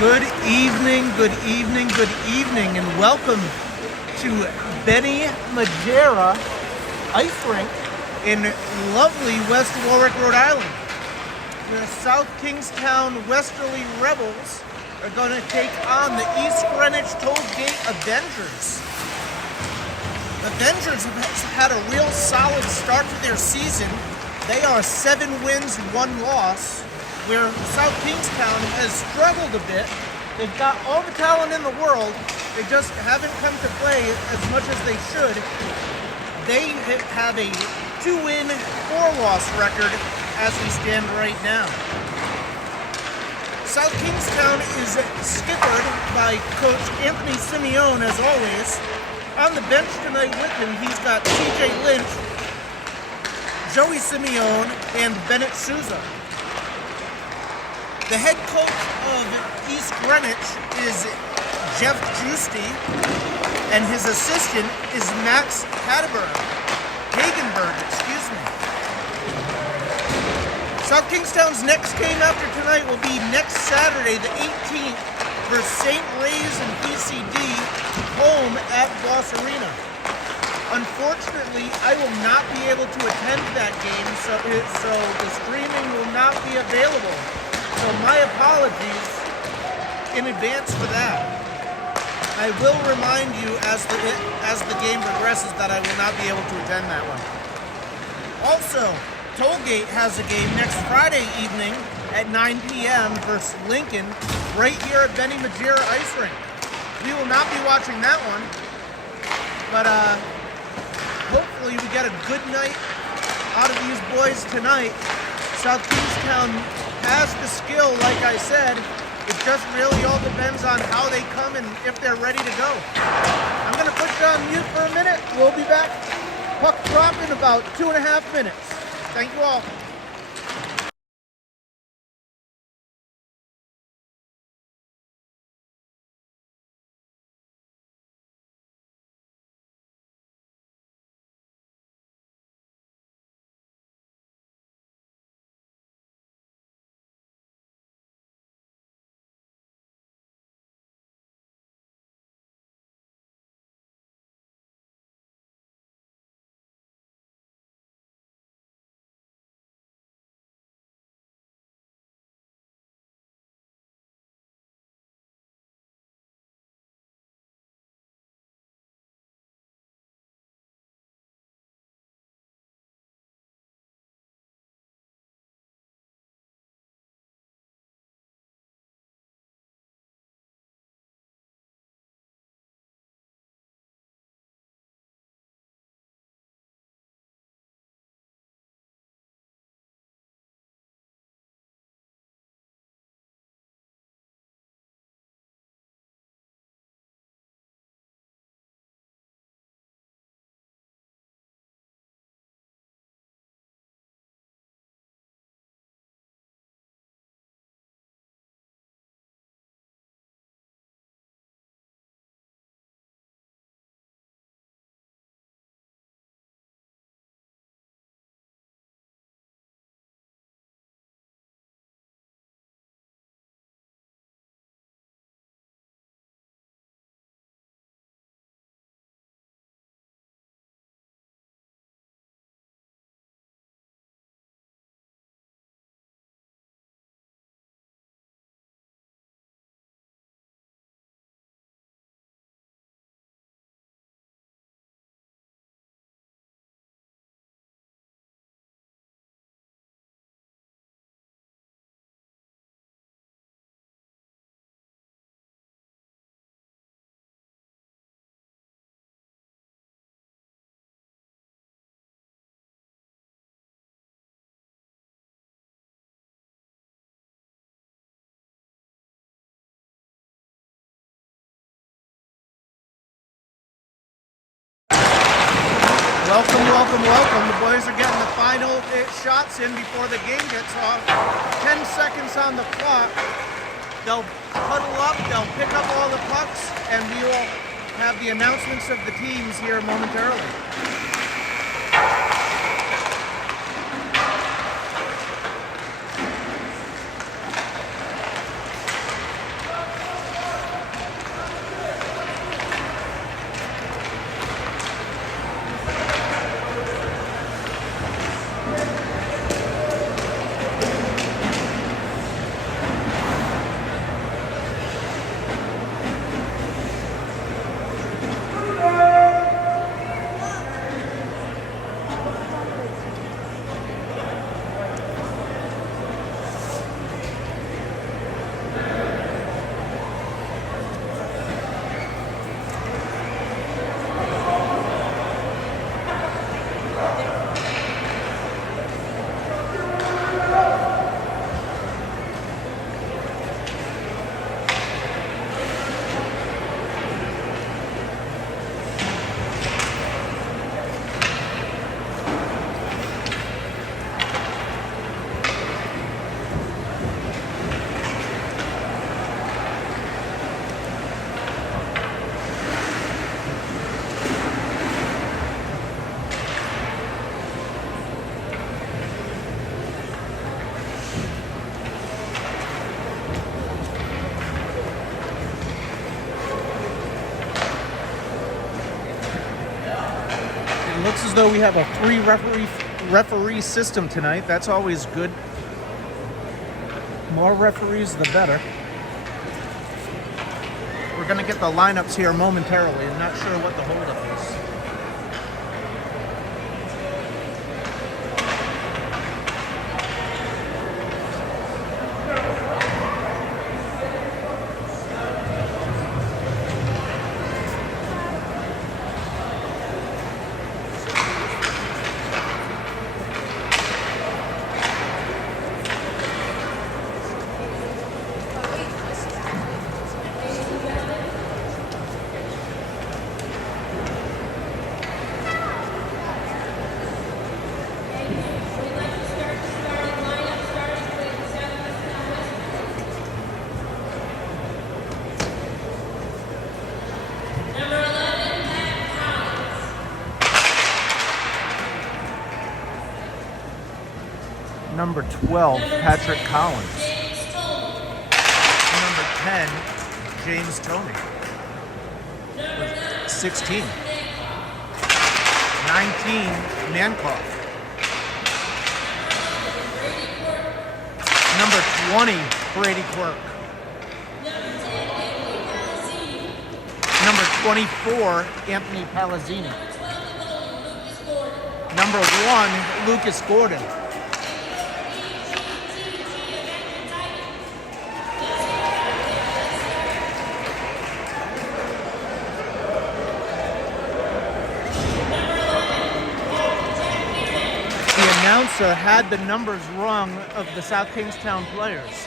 Good evening, good evening, good evening, and welcome to Benny Madeira Ice Rink in lovely West Warwick, Rhode Island. The South Kingstown Westerly Rebels are going to take on the East Greenwich TollGate Avengers. Avengers have had a real solid start to their season. They are 7 wins, 1 loss. Where South Kingstown has struggled a bit. They've got all the talent in the world. They just haven't come to play as much as they should. They have a 2-win, 4-loss record as we stand right now. South Kingstown is skippered by Coach Anthony Simeone, as always. On the bench tonight with him, he's got TJ Lynch, Joey Simeone, and Bennett Souza. The head coach of East Greenwich is Jeff Giusti, and his assistant is Max Hagenberg, South Kingstown's next game after tonight will be next Saturday, the 18th, versus St. Ray's and PCD, home at Boss Arena. Unfortunately, I will not be able to attend that game, so the streaming will not be available. So my apologies in advance for that. I will remind you as the game progresses that I will not be able to attend that one. Also, TollGate has a game next Friday evening at 9 p.m. versus Lincoln right here at Benny Madeira Ice Rink. We will not be watching that one, but hopefully we get a good night out of these boys tonight. South Kingstown has the skill, like I said. It just really all depends on how they come and if they're ready to go. I'm going to put you on mute for a minute. We'll be back. Puck drop in about 2.5 minutes. Thank you all. Welcome. The boys are getting the final shots in before the game gets off. 10 seconds on the clock. They'll huddle up, they'll pick up all the pucks, and we will have the announcements of the teams here momentarily. It looks as though we have a free referee system tonight. That's always good. More referees, the better. We're going to get the lineups here momentarily. I'm not sure what the holdup is. Number 12, Patrick Collins. Number 10, James Toney. 16. 19, Mankoff. Number 20, Brady Quirk. Number 24, Anthony Palazzini. Number 1, Lucas Gordon. The announcer had the numbers wrong of the South Kingstown players.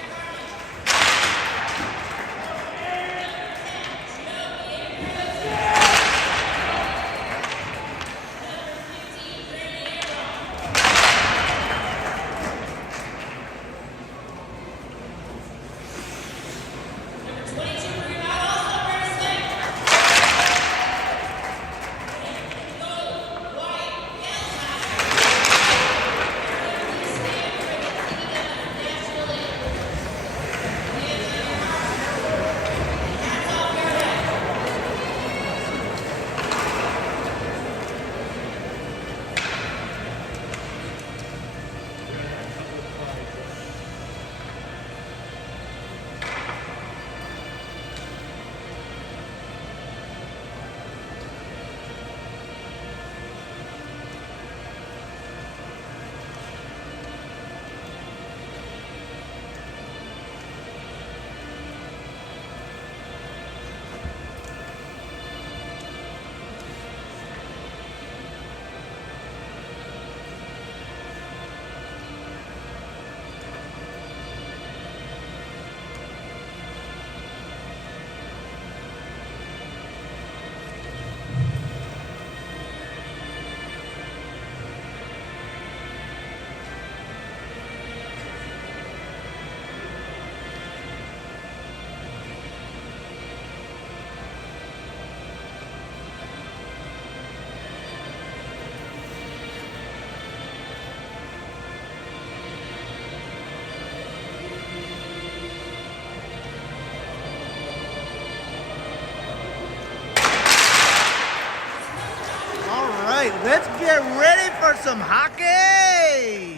Let's get ready for some hockey!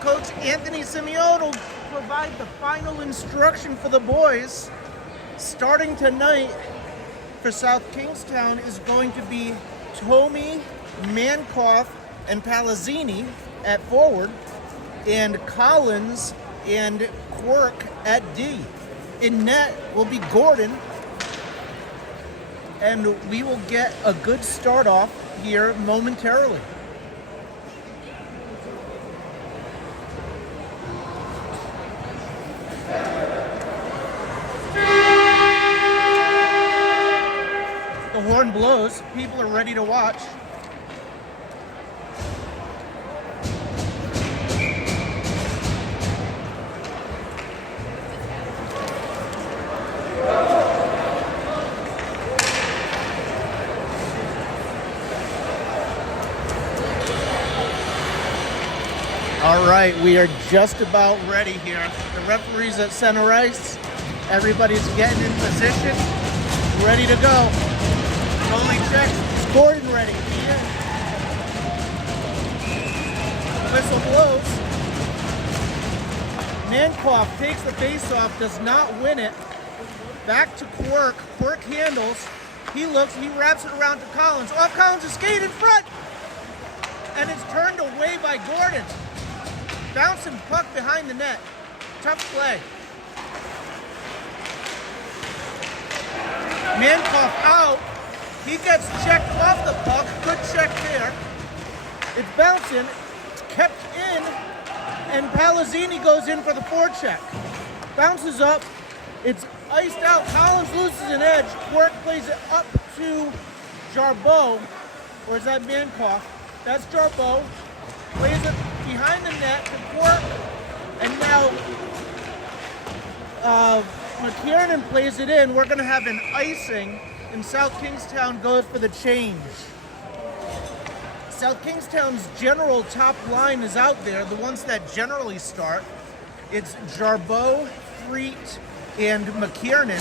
Coach Anthony Simeone will provide the final instruction for the boys. Starting tonight for South Kingstown is going to be Tomey, Mankoff, and Palazzini at forward, and Collins and Quirk at D. In net will be Gordon. And we will get a good start off here momentarily. The horn blows. People are ready to watch. All right, we are just about ready here. The referee's at center ice. Everybody's getting in position, ready to go. Goalie checks, whistle blows. Mankoff takes the face-off, does not win it. Back to Quirk. Quirk handles. He looks, he wraps it around to Collins. Off Collins' is skate in front! And it's turned away by Gordon. Bouncing puck behind the net. Tough play. Mankoff out. He gets checked off the puck. Good check there. It's bouncing. It's kept in. And Palazzini goes in for the forecheck. Bounces up. It's iced out. Collins loses an edge. Quirk plays it up to Jarbeau. Or is that Mankoff? That's Jarbeau. Plays it behind the net to Quirk. And now McKiernan plays it in. We're going to have an icing. And South Kingstown goes for the change. South Kingstown's general top line is out there, the ones that generally start. It's Jarbeau, Freet, and McKiernan.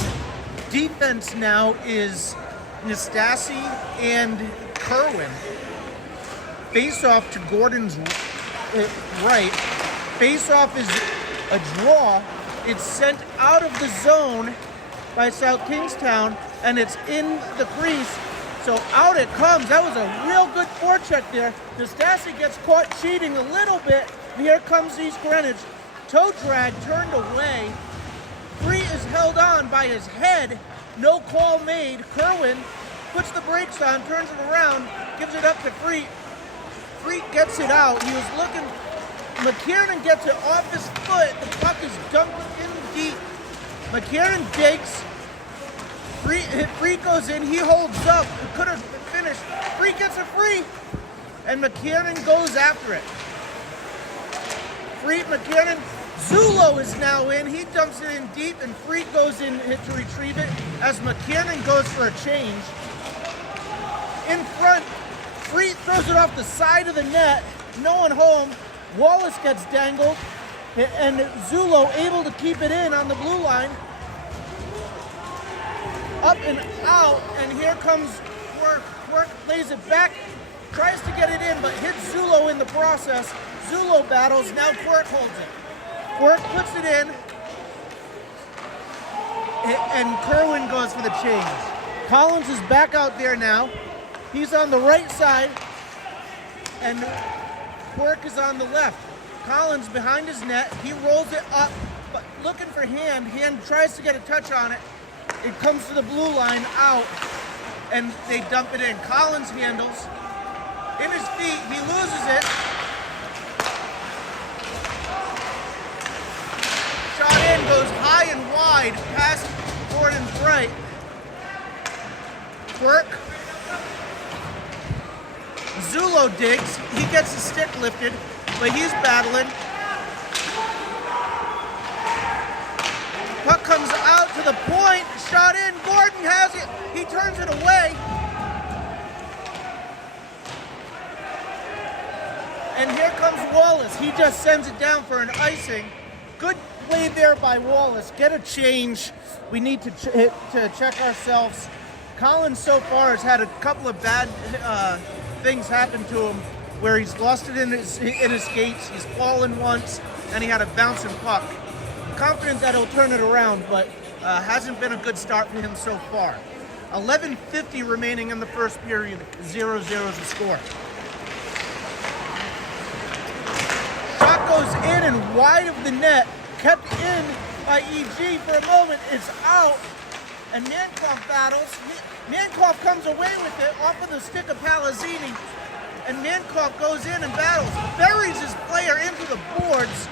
Defense now is Nastasi and Kerwin. Face-off to Gordon's right. Face-off is a draw. It's sent out of the zone by South Kingstown, and it's in the crease. So out it comes. That was a real good forecheck there. Nastasi gets caught cheating a little bit. Here comes East Greenwich. Toe drag turned away. Free is held on by his head. No call made. Kerwin puts the brakes on, turns it around, gives it up to Free. Free gets it out. He was looking. McKiernan gets it off his foot. The puck is dumped in deep. McKiernan digs. Free goes in, he holds up, it could have finished. Free gets a free, and McKiernan goes after it. Free, McKiernan, Zulo is now in, he dumps it in deep, and Free goes in to retrieve it as McKiernan goes for a change. In front, Free throws it off the side of the net, no one home. Wallace gets dangled, and Zulo able to keep it in on the blue line. Up and out, and here comes Quirk. Quirk plays it back, tries to get it in, but hits Zulo in the process. Zulo battles, now Quirk holds it. Quirk puts it in, and Kerwin goes for the change. Collins is back out there now. He's on the right side, and Quirk is on the left. Collins behind his net, he rolls it up, but looking for Hand. Hand tries to get a touch on it. It comes to the blue line, out, and they dump it in. Collins handles. In his feet, he loses it. Shot in, goes high and wide, past Gordon's right. Quirk. Zulo digs. He gets his stick lifted, but he's battling. Puck comes out to the point, shot in, Gordon has it, he turns it away. And here comes Wallace, he just sends it down for an icing. Good play there by Wallace, get a change. We need to check ourselves. Collins so far has had a couple of bad things happen to him where he's lost it in his skates, he's fallen once, and he had a bouncing puck. Confident that he'll turn it around, but hasn't been a good start for him so far. 11:50 remaining in the first period, 0-0 is the score. Shot goes in and wide of the net, kept in by EG for a moment, it's out, and Mankoff battles. Mankoff comes away with it off of the stick of Palazzini, and Mankoff goes in and battles, buries his player into the boards.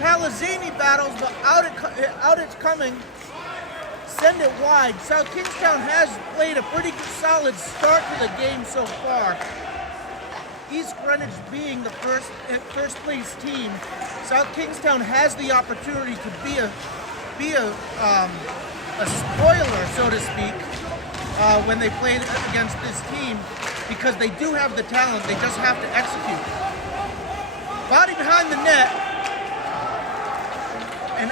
Palazzini battles, but out it's coming. Send it wide. South Kingstown has played a pretty solid start to the game so far. East Greenwich being the first place team, South Kingstown has the opportunity to be a spoiler, so to speak, when they play against this team, because they do have the talent. They just have to execute. Body behind the net. And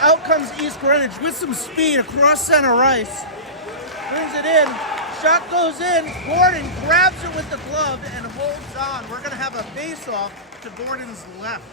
out comes East Greenwich with some speed across center ice. Brings it in. Shot goes in. Gordon grabs it with the glove and holds on. We're going to have a face-off to Gordon's left.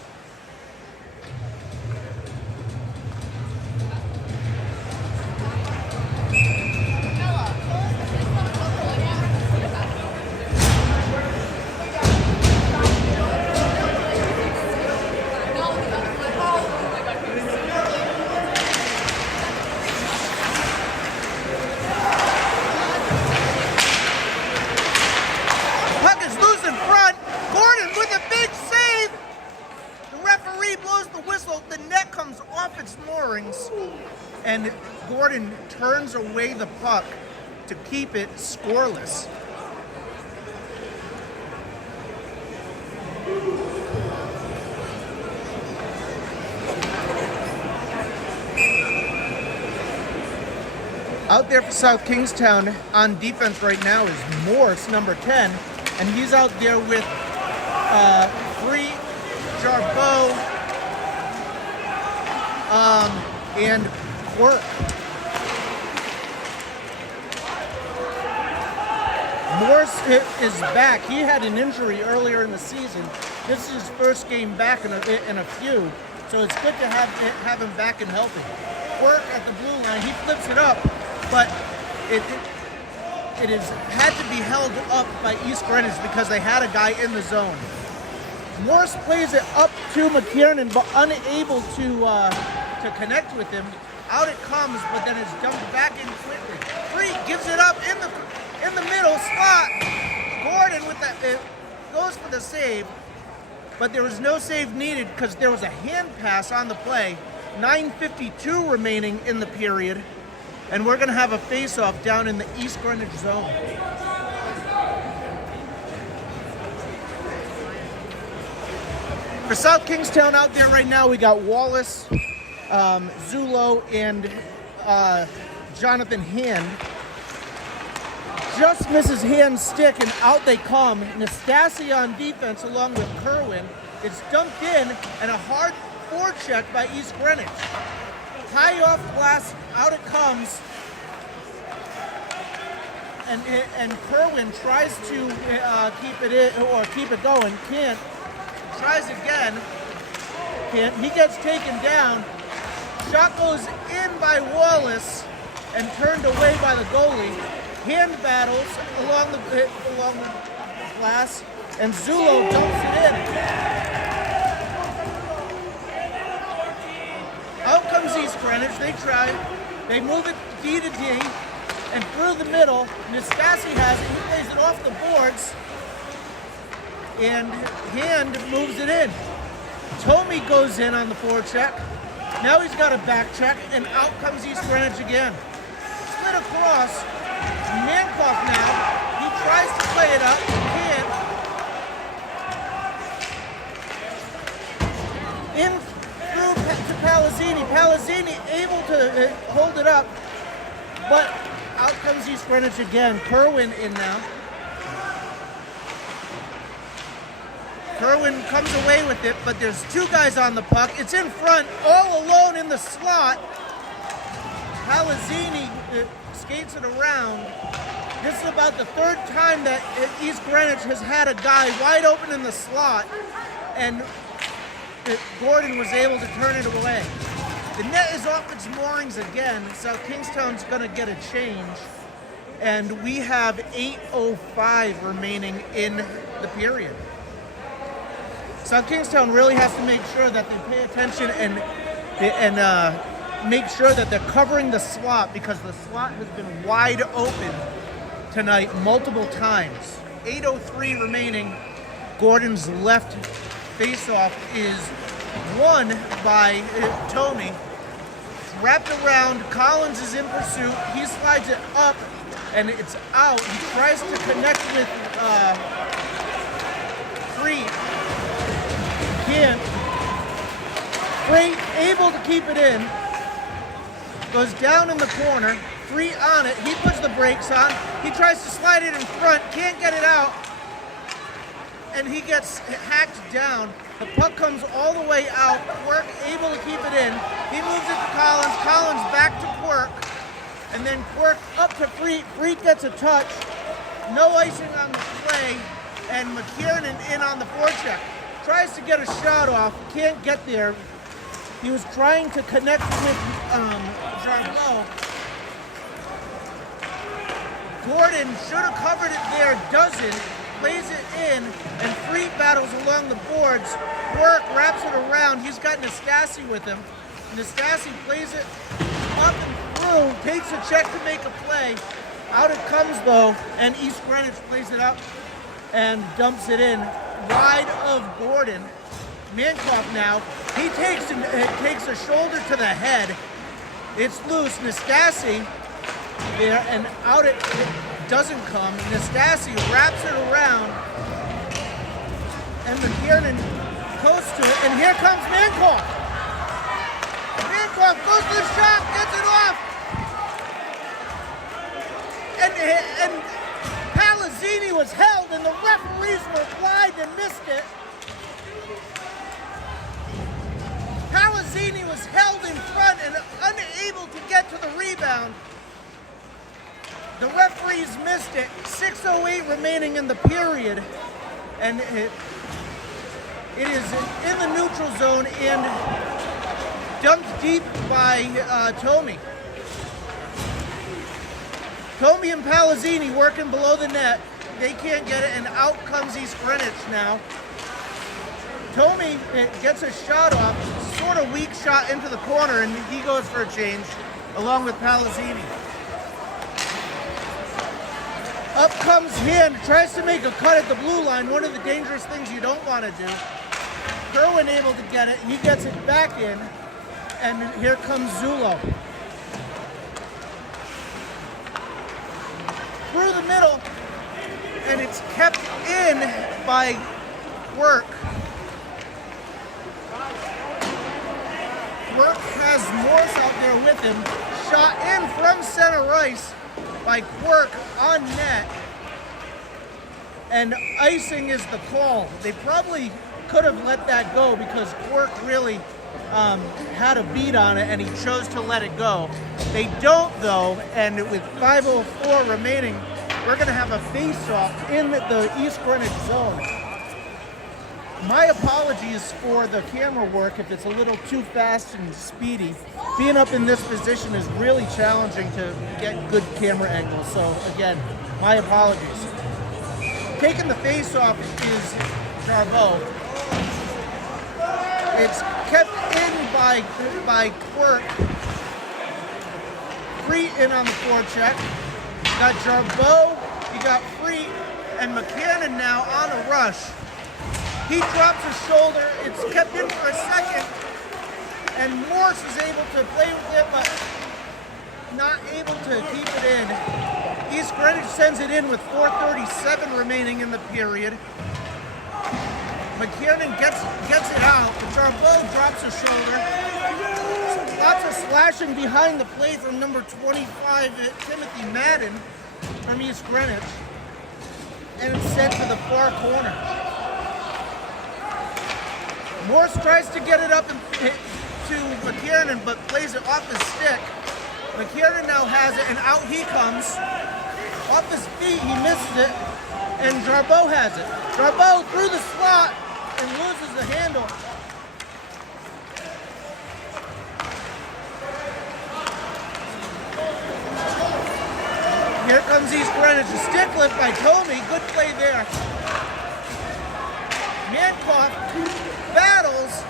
The net comes off its moorings, and Gordon turns away the puck to keep it scoreless. Out there for South Kingstown on defense right now is Morse, number 10, and he's out there with Free, Jarbeau, and Quirk. Morse is back. He had an injury earlier in the season. This is his first game back in a few, so it's good to have him back and healthy. Quirk at the blue line, he flips it up, but it has had to be held up by East Greenwich because they had a guy in the zone. Morse plays it up to McKiernan, but unable to connect with him. Out it comes, but then it's dumped back in quickly. Free gives it up in the middle slot. Gordon with that goes for the save, but there was no save needed because there was a hand pass on the play. 9:52 remaining in the period, and we're going to have a face-off down in the East Greenwich zone. For South Kingstown out there right now, we got Wallace, Zulo, and Jonathan Hand. Just misses Hand's stick, and out they come. Nastasi on defense along with Kerwin. It's dumped in, and a hard forecheck by East Greenwich. High off glass, out it comes. And Kerwin tries to keep it in or keep it going. Can't. Tries again. Can't. He gets taken down. Shot goes in by Wallace and turned away by the goalie. Hand battles along the glass, and Zulo dumps it in. Out comes East Greenwich. They try. They move it D to D and through the middle. Nastasi has it. He plays it off the boards, and Hand moves it in. Tomey goes in on the forecheck. Now he's got a back check, and out comes East Greenwich again. Split across. Mankoff now. He tries to play it up. Can't. In through to Palazzini. Palazzini able to hold it up, but out comes East Greenwich again. Kerwin in now. Kerwin comes away with it, but there's two guys on the puck. It's in front, all alone in the slot. Palazzini skates it around. This is about the third time that East Greenwich has had a guy wide open in the slot, and Gordon was able to turn it away. The net is off its moorings again. South Kingstown's going to get a change, and we have 8:05 remaining in the period. South Kingstown really has to make sure that they pay attention and make sure that they're covering the slot, because the slot has been wide open tonight multiple times. 8:03 remaining. Gordon's left faceoff is won by Tomey. It's wrapped around. Collins is in pursuit. He slides it up, and it's out. He tries to connect with Free. Can't. Free able to keep it in. Goes down in the corner. Free on it. He puts the brakes on. He tries to slide it in front. Can't get it out. And he gets hacked down. The puck comes all the way out. Quirk able to keep it in. He moves it to Collins. Collins back to Quirk. And then Quirk up to Freet. Freet gets a touch. No icing on the play. And McKiernan in on the forecheck. Tries to get a shot off. Can't get there. He was trying to connect with Jarbeau. Gordon should have covered it there. Doesn't. Plays it in. And Freet battles along the boards. Quirk wraps it around. He's got Nastasi with him. Nastasi plays it up and through, takes a check to make a play. Out it comes though, and East Greenwich plays it up and dumps it in. Wide of Gordon. Mankoff now, he takes a shoulder to the head. It's loose. Nastasi there, and out it doesn't come. Nastasi wraps it around, and McKiernan goes to it, and here comes Mankoff. Mankoff goes to the shot, gets it off, and Palazzini was held, and the referees were blind and missed it. Palazzini was held in front and unable to get to the rebound. The referees missed it. 6:08 remaining in the period, and it is in the neutral zone and dumped deep by Tomey. Tomey and Palazzini working below the net. They can't get it, and out comes East Greenwich now. Tomey gets a shot off, sort of weak shot into the corner, and he goes for a change, along with Palazzini. Up comes Hand, tries to make a cut at the blue line, one of the dangerous things you don't want to do. Kerwin able to get it, he gets it back in, and here comes Zulo. Through the middle, and it's kept in by Quirk. Quirk has Morse out there with him. Shot in from center ice by Quirk on net. And icing is the call. They probably could have let that go because Quirk really had a beat on it and he chose to let it go. They don't though, and with 5:04 remaining, we're gonna have a face-off in the East Greenwich zone. My apologies for the camera work if it's a little too fast and speedy. Being up in this position is really challenging to get good camera angles, so again, my apologies. Taking the face-off is Jarbeau. It's kept in by Quirk. Free in on the forecheck. You got Jarbeau, you got Free, and McKiernan now on a rush. He drops his shoulder, it's kept in for a second, and Morse is able to play with it, but not able to keep it in. East Greenwich sends it in with 4:37 remaining in the period. McKiernan gets it out, but Jarbeau drops his shoulder. Lots of slashing behind the play from number 25, Timothy Madden from East Greenwich, and it's sent to the far corner. Morse tries to get it up to McKiernan, but plays it off his stick. McKiernan now has it, and out he comes. Off his feet, he misses it, and Jarbeau has it. Jarbeau through the slot and loses the handle. Here comes East Greenwich, a stick lift by Tomey. Good play there. Mankoff battles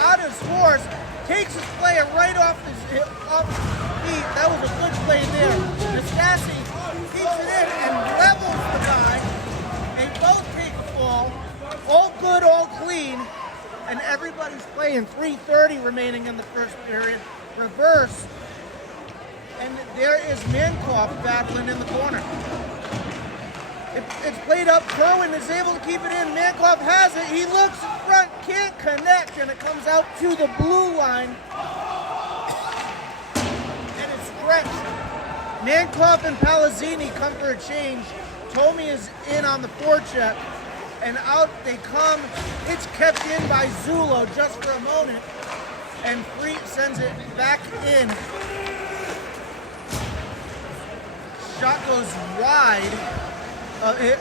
out his horse, takes his player right off his feet. That was a good play there. Nastasi keeps it in and levels the guy. They both take a fall. All good, all clean. And everybody's playing. 3:30 remaining in the first period. Reverse. And there is Mankoff battling in the corner. It's played up. Kerwin is able to keep it in. Mankoff has it. He looks in front, can't connect, and it comes out to the blue line. And it's stretched. Mankoff and Palazzini come for a change. Tomey is in on the forecheck, and out they come. It's kept in by Zulo just for a moment, and Freet sends it back in. Shot goes wide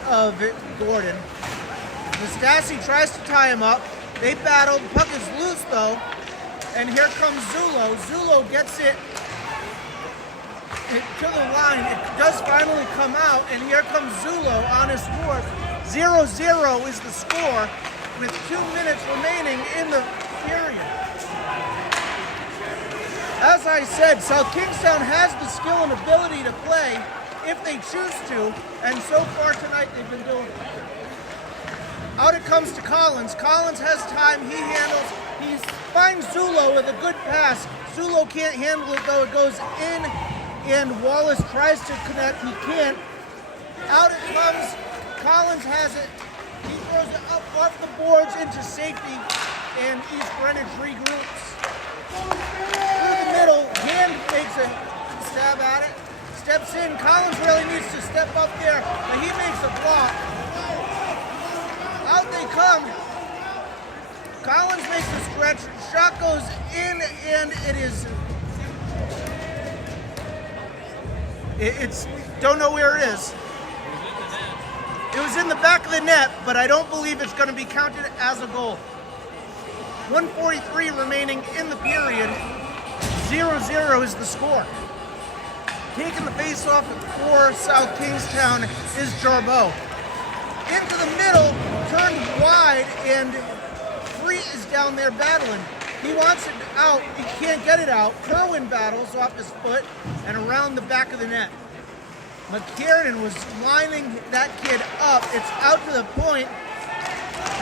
of Gordon. Nastasi tries to tie him up. They battle. The puck is loose though. And here comes Zulo. Zulo gets it to the line. It does finally come out. And here comes Zulo on his fourth. 0-0 is the score with 2 minutes remaining in the period. As I said, South Kingstown has the skill and ability to play if they choose to, and so far tonight they've been doing it. Out it comes to Collins. Collins has time. He handles. He finds Zulo with a good pass. Zulo can't handle it though. It goes in, and Wallace tries to connect. He can't. Out it comes. Collins has it. He throws it up off the boards into safety, and East Greenwich regroups. Through the middle, Hand makes a stab at it. Steps in. Collins really needs to step up there, but he makes a block. Out they come. Collins makes a stretch. Shot goes in, and it's don't know where it is. It was in the back of the net, but I don't believe it's going to be counted as a goal. 1:43 remaining in the period. 0-0 is the score. Taking the face-off for South Kingstown is Jarbeau. Into the middle, turned wide, and Free is down there battling. He wants it out. He can't get it out. Kerwin battles off his foot and around the back of the net. McKiernan was lining that kid up. It's out to the point.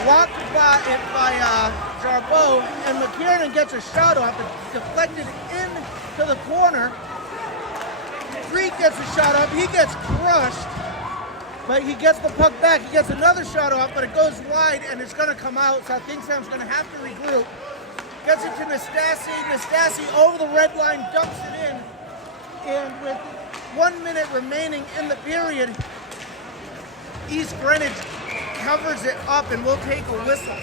Blocked by Jarbeau, and McKiernan gets a shot off. It's deflected into the corner. Free gets a shot up. He gets crushed, but he gets the puck back. He gets another shot off, but it goes wide, and it's going to come out. So I think Sam's going to have to regroup. Gets it to Nastasi. Nastasi over the red line, dumps it in, and with 1 minute remaining in the period, East Greenwich covers it up, and we'll take a whistle.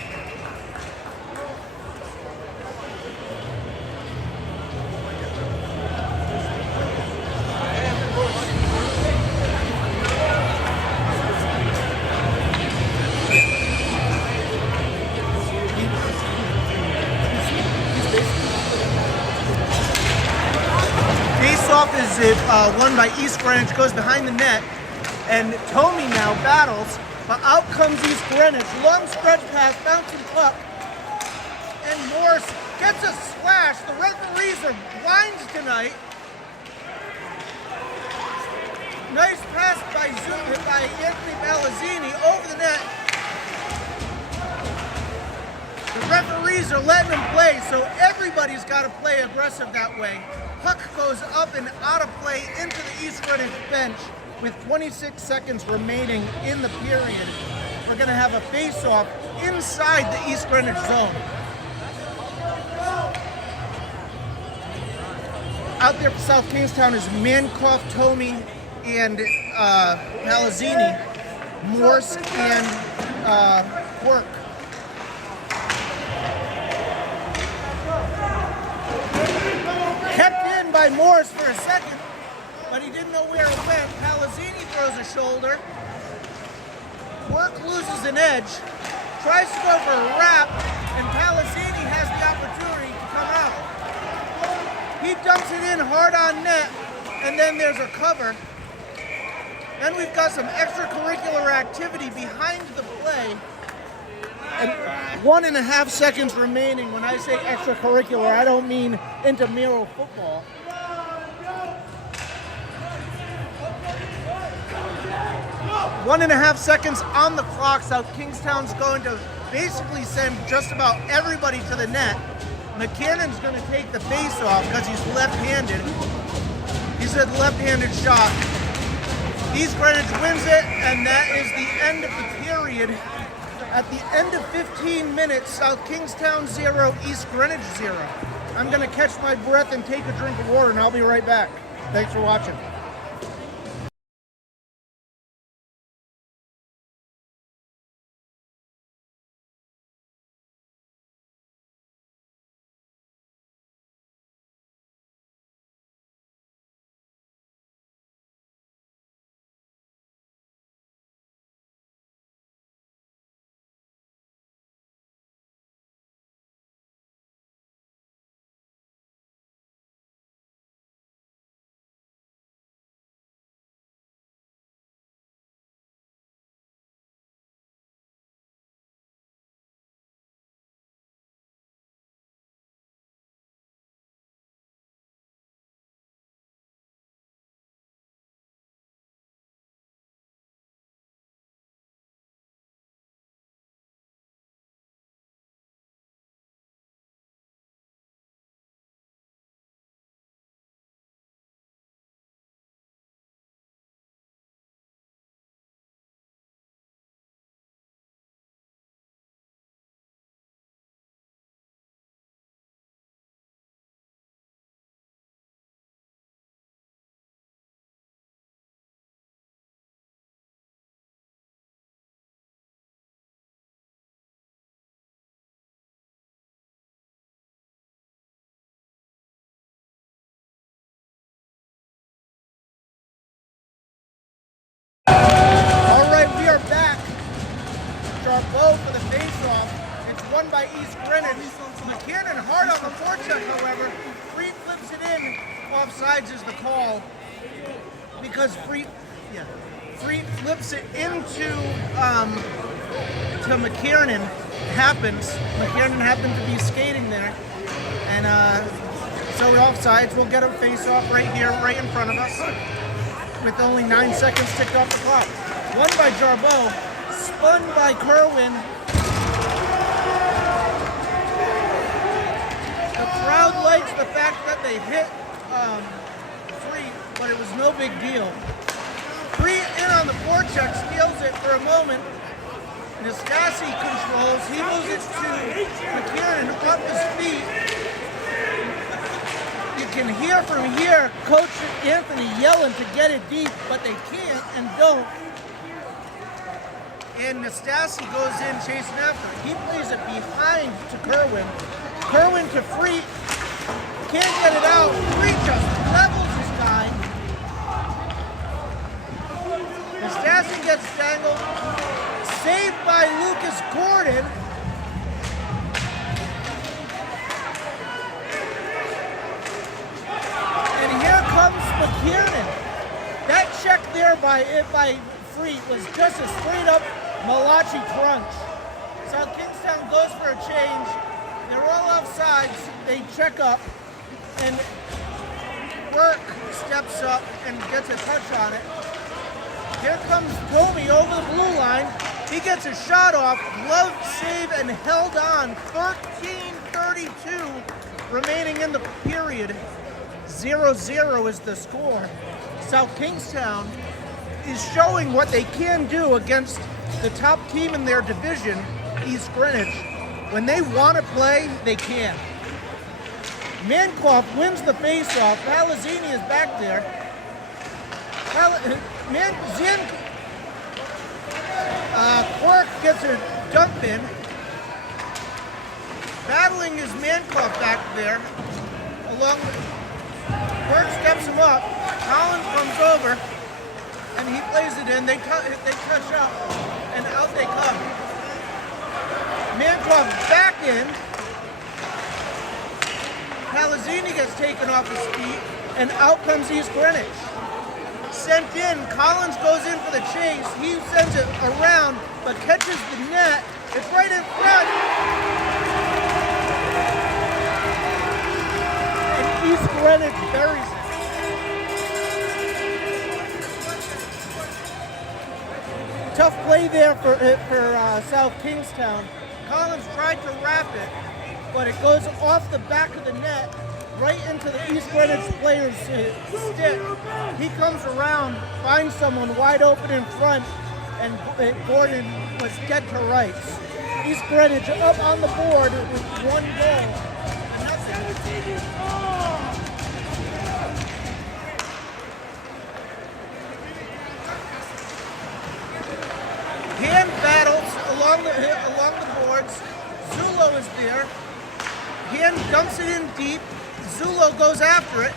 Face-off is won by East Greenwich, goes behind the net, and Tomey now battles. But out comes East Greenwich. Long stretch pass, bouncing puck. And Morse gets a splash. The referees are blinds tonight. Nice pass by Anthony Balazzini over the net. The referees are letting him play, so everybody's got to play aggressive that way. Puck goes up and out of play into the East Greenwich bench. With 26 seconds remaining in the period, we're going to have a face-off inside the East Greenwich zone. Out there for South Kingstown is Mankoff, Tomey, and Palazzini, Morse, and Quirk. Kept in by Morse for a second, but he didn't know where it went. Palazzini throws a shoulder. Quirk loses an edge, tries to go for a wrap, and Palazzini has the opportunity to come out. He dumps it in hard on net, and then there's a cover. Then we've got some extracurricular activity behind the play. And 1.5 seconds remaining. When I say extracurricular, I don't mean intramural football. 1.5 seconds on the clock. South Kingstown's going to basically send just about everybody to the net. McKinnon's going to take the face off because he's left-handed. He's a left-handed shot. East Greenwich wins it, and that is the end of the period. At the end of 15 minutes, South Kingstown 0, East Greenwich 0. I'm going to catch my breath and take a drink of water, and I'll be right back. Thanks for watching. Jarbeau for the face-off. It's won by East Greenwich. McKiernan hard on the forecheck, however. Freet flips it in. Offsides is the call because Freet flips it into to McKiernan. Happens. McKiernan happened to be skating there, and so offsides. We'll get a face-off right here, right in front of us, with only 9 seconds ticked off the clock. Won by Jarbeau, spun by Kerwin. The crowd likes the fact that they hit Freet, but it was no big deal. Freet in on the forecheck, steals it for a moment. Nastasi controls, he moves it to McKiernan off his feet. You can hear from here Coach Anthony yelling to get it deep, but they can't and don't. And Nastasi goes in chasing after it. He plays it behind to Kerwin. Kerwin to Freet, can't get it out. Freet just levels this guy. Nastasi gets dangled. Saved by Lucas Gordon. And here comes McKiernan. That check there by Freet was just a straight up Malachi crunch. So Kingstown goes for a change. They're all offsides. They check up. And Burke steps up and gets a touch on it. Here comes Toby over the blue line. He gets a shot off, glove save, and held on. 13:32 remaining in the period. 0-0 is the score. South Kingstown is showing what they can do against the top team in their division, East Greenwich. When they want to play, they can. Mankoff wins the faceoff. Palazzini is back there. Quirk gets her dump in. Battling is Mankoff back there. Quirk steps him up. Collins comes over, and he plays it in. They touch up, and out they come. Mankoff back in. Palazzini gets taken off his feet, and out comes East Greenwich. Sent in, Collins goes in for the chase. He sends it around, but catches the net. It's right in front. And East Greenwich buries it. Tough play there for South Kingstown. Collins tried to wrap it, but it goes off the back of the net, right into the East Greenwich player's stick. He comes around, finds someone wide open in front, and Gordon was dead to rights. East Greenwich up on the board with 1 goal. Hand battles along the boards. Zulo is there. Hand dumps it in deep. Zulo goes after it.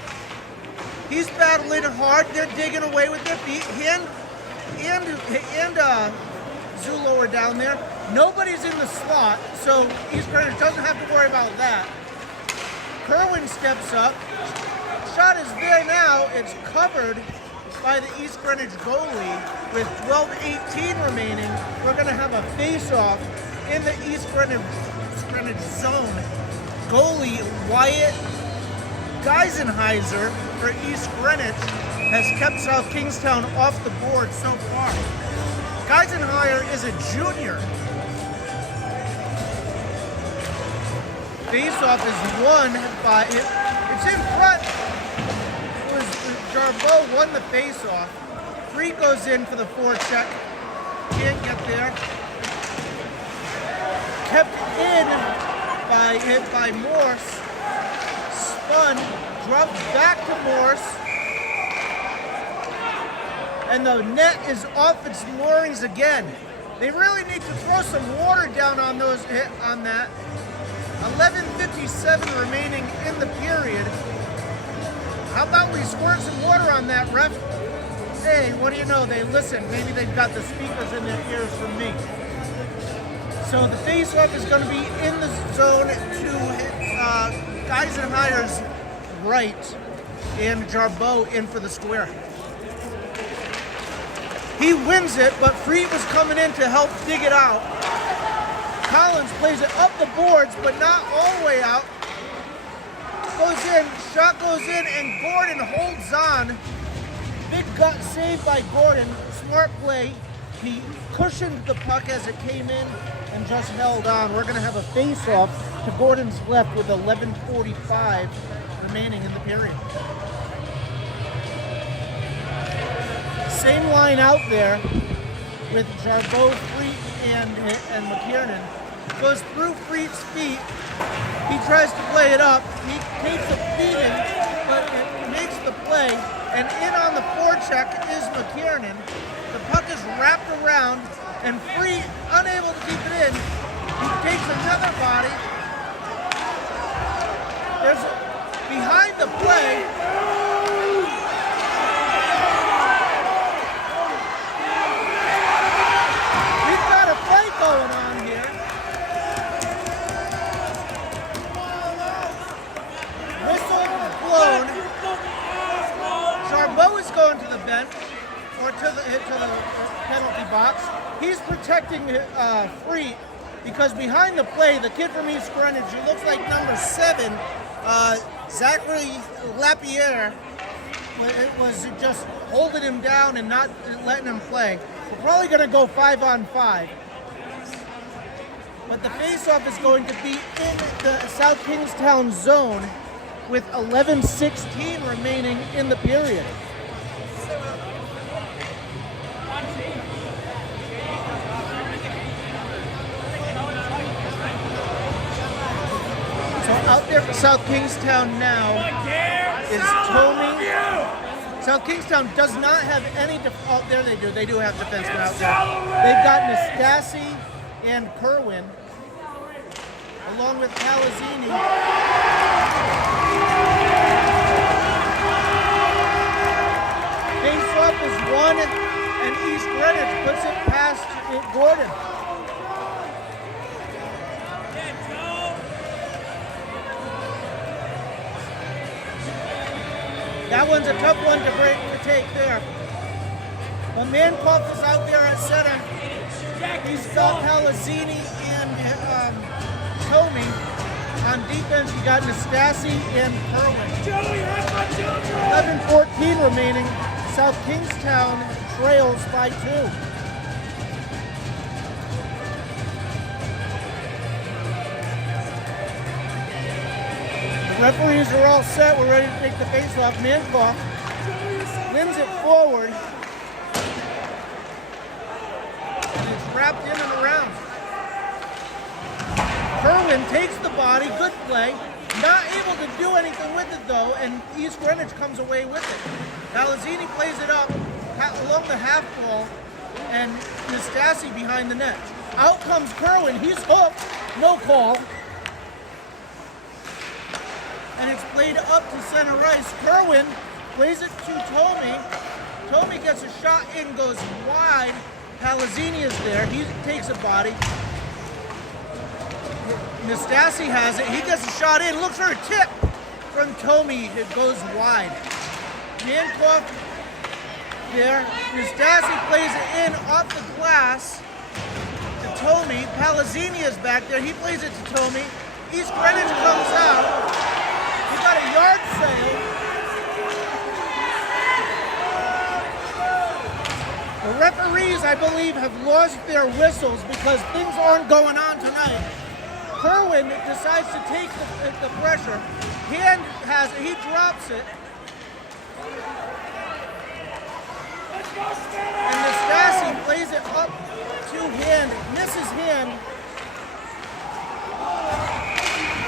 He's battling hard. They're digging away with their feet. Hand and Zulo are down there. Nobody's in the slot, so East Greenwich doesn't have to worry about that. Kerwin steps up. Shot is there now. It's covered by the East Greenwich goalie with 12:18 remaining. We're going to have a face-off in the East Greenwich zone. Goalie Wyatt Geisenheiser for East Greenwich has kept South Kingstown off the board so far. Geisenheiser is a junior. Face-off is won by, it's in front. It was Jarbeau won the face-off. Free goes in for the forecheck. Can't get there. Kept in by Morse. Spun, dropped back to Morse. And the net is off its moorings again. They really need to throw some water down on that. 11:57 remaining in the period. How about we squirt some water on that, ref? Hey, what do you know? They listen. Maybe they've got the speakers in their ears from me. So the face-off is going to be in the zone to Eisenhower's right and Jarbeau in for the square. He wins it, but Freet was coming in to help dig it out. Collins plays it up the boards, but not all the way out. Goes in, shot goes in, and Gordon holds on. Big gut save by Gordon. Smart play. He cushioned the puck as it came in and just held on. We're going to have a face-off to Gordon's left with 11:45 remaining in the period. Same line out there with Jarbeau, Freet, and McKiernan. Goes through Freet's feet. He tries to play it up. He takes a beating, but it makes the play. And in on the forecheck is McKiernan. The puck is wrapped around, and Freet, unable to keep it in, he takes another body. There's behind the play. We've got a play going on here. Whistle blown. Jarbeau is going to the bench, or to the penalty box. He's protecting Freet because behind the play, the kid from East Greenwich, who looks like number 7, Zachary Lapierre, was just holding him down and not letting him play. We're probably going to go 5-on-5. But the face-off is going to be in the South Kingstown zone with 11:16 remaining in the period. So out there for South Kingstown now is Tomey. South Kingstown does not have any there they do. They do have defensemen out there. They've got Nastasi and Kerwin, along with Palazzini. Face-off is won, and East Greenwich puts it past Gordon. That one's a tough one to take there. But Mankoff is out there at center. He's got Palazzini and Tomey. On defense, you got Nastasi and Kerwin. 11:14 remaining. South Kingstown trails by 2. The referees are all set. We're ready to take the face-off. Mankoff limbs it forward. And it's wrapped in and around. Kerwin takes the body, good play. Not able to do anything with it though, and East Greenwich comes away with it. Palazzini plays it up along the half wall, and Nastasi behind the net. Out comes Kerwin, he's hooked, no call. And it's played up to center ice. Kerwin plays it to Tomey. Tomey gets a shot in, goes wide. Palazzini is there, he takes a body. Nastasi has it. He gets a shot in. Looks for a tip from Tomey. It goes wide. Mankoff there. Nastasi plays it in off the glass to Tomey. Palazzini is back there. He plays it to Tomey. East Greenwich comes out. He got a yard sale. The referees, I believe, have lost their whistles because things aren't going on tonight. Kerwin decides to take the pressure. Hand has it. He drops it. And Nastasi plays it up to hand. Misses hand.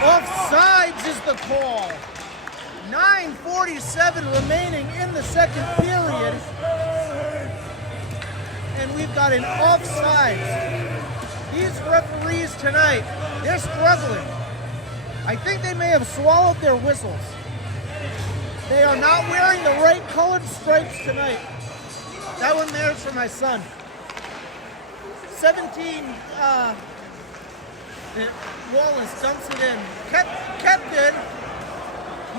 Offsides is the call. 9:47 remaining in the second period. And we've got an offsides. These referees tonight, they're struggling. I think they may have swallowed their whistles. They are not wearing the right colored stripes tonight. That one there's for my son. 17 Wallace dumps it in. Kept it.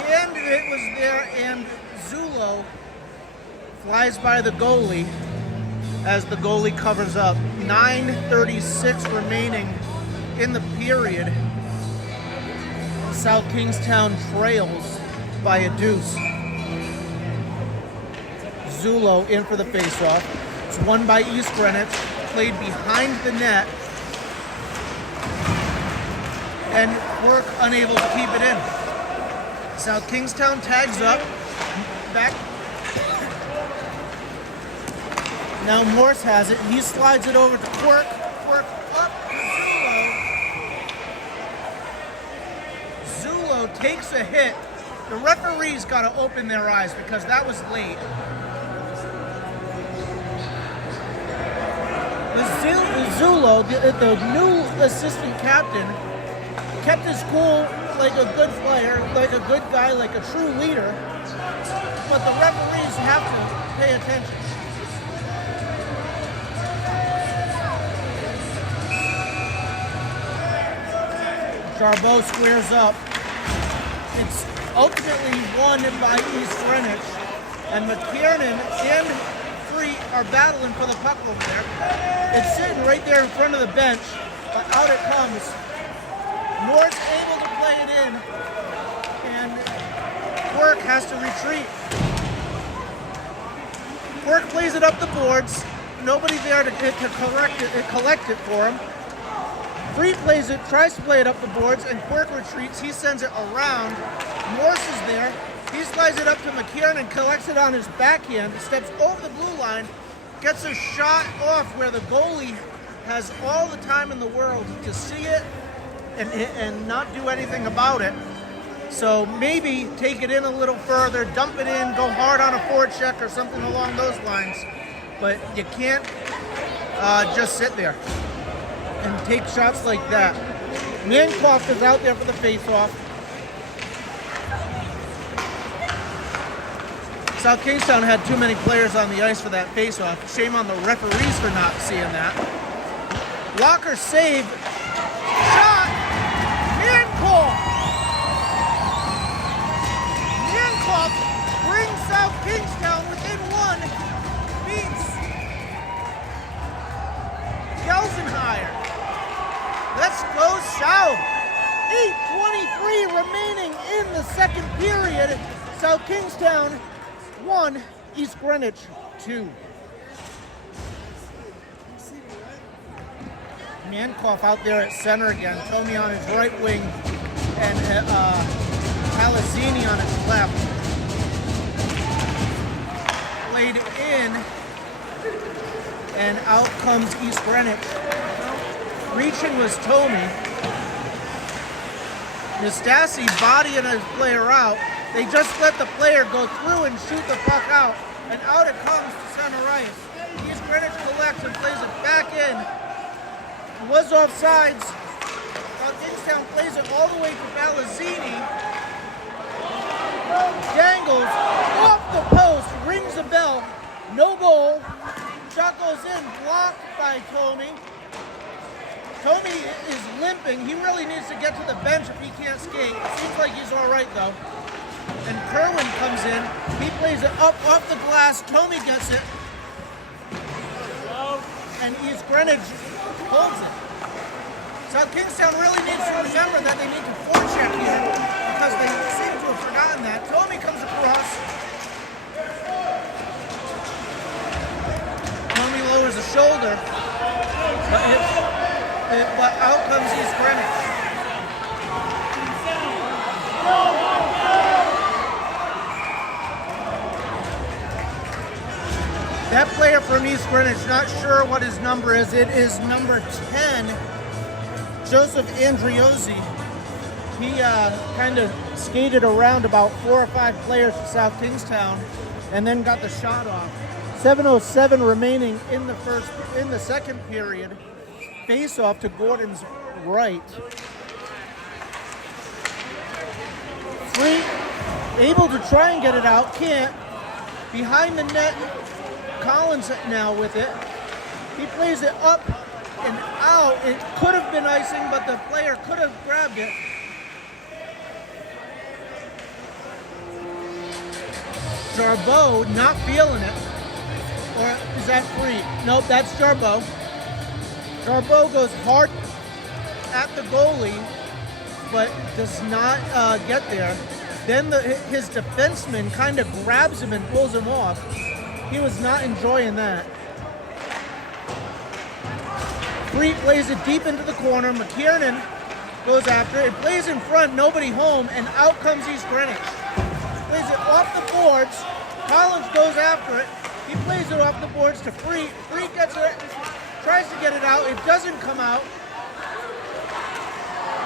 And it was there, and Zulo flies by the goalie as the goalie covers up. 9:36 remaining in the period. South Kingstown trails by a deuce. Zulo in for the faceoff. It's won by East Greenwich, played behind the net, and Quirk unable to keep it in. South Kingstown tags up, back. Now Morse has it. He slides it over to Quirk. Quirk up to Zulo. Zulo takes a hit. The referee's got to open their eyes because that was late. Zulo, the new assistant captain, kept his cool like a good player, like a good guy, like a true leader. But the referees have to pay attention. Charbot squares up. It's ultimately won by East Greenwich, and McKiernan and Free are battling for the puck over there. It's sitting right there in front of the bench, but out it comes. Moore's able to play it in, and Quirk has to retreat. Quirk plays it up the boards. Nobody there to collect it for him. Free plays it, tries to play it up the boards, and Quirk retreats. He sends it around. Morse is there. He slides it up to McKiernan, collects it on his backhand, steps over the blue line, gets a shot off where the goalie has all the time in the world to see it and not do anything about it. So maybe take it in a little further, dump it in, go hard on a forecheck or something along those lines. But you can't just sit there and take shots like that. Mankoff is out there for the face-off. South Kingstown had too many players on the ice for that face-off. Shame on the referees for not seeing that. Walker save. Shot! Mankoff! Mankoff brings South Kingstown within one. Beats Gelsenheier. Let's go South. 8:23 remaining in the second period. South Kingstown 1, East Greenwich 2. Mankoff out there at center again. Tomey on his right wing and Palazzini on his left. Played in, and out comes East Greenwich. Reaching was Tomey. Nastasi bodying a player out. They just let the player go through and shoot the puck out. And out it comes to center ice. East Greenwich collects and plays it back in. It was offsides. Kingstown plays it all the way to Palazzini. Dangles off the post, rings a bell. No goal. Shot goes in, blocked by Tomey. Tomey is limping. He really needs to get to the bench if he can't skate. Seems like he's all right though. And Kerwin comes in. He plays it up off the glass. Tomey gets it. And East Greenwich holds it. South Kingstown really needs to remember that they need to forecheck here because they seem to have forgotten that. Tomey comes across. Tomey lowers the shoulder. But out comes East Greenwich. That player from East Greenwich, not sure what his number is. It is number 10, Joseph Andriozzi. He kind of skated around about 4 or 5 players for South Kingstown and then got the shot off. 7:07 remaining in the second period. Face off to Gordon's right. Free, able to try and get it out, can't. Behind the net, Collins now with it. He plays it up and out. it could have been icing, but the player could have grabbed it. Jarbeau not feeling it. Or is that free? Nope, that's Jarbeau. Jarbeau goes hard at the goalie, but does not get there. Then his defenseman kind of grabs him and pulls him off. He was not enjoying that. Freet plays it deep into the corner. McKiernan goes after it. It plays in front, nobody home, and out comes East Greenwich. Plays it off the boards. Collins goes after it. He plays it off the boards to Freet. Freet gets it, tries to get it out. It doesn't come out.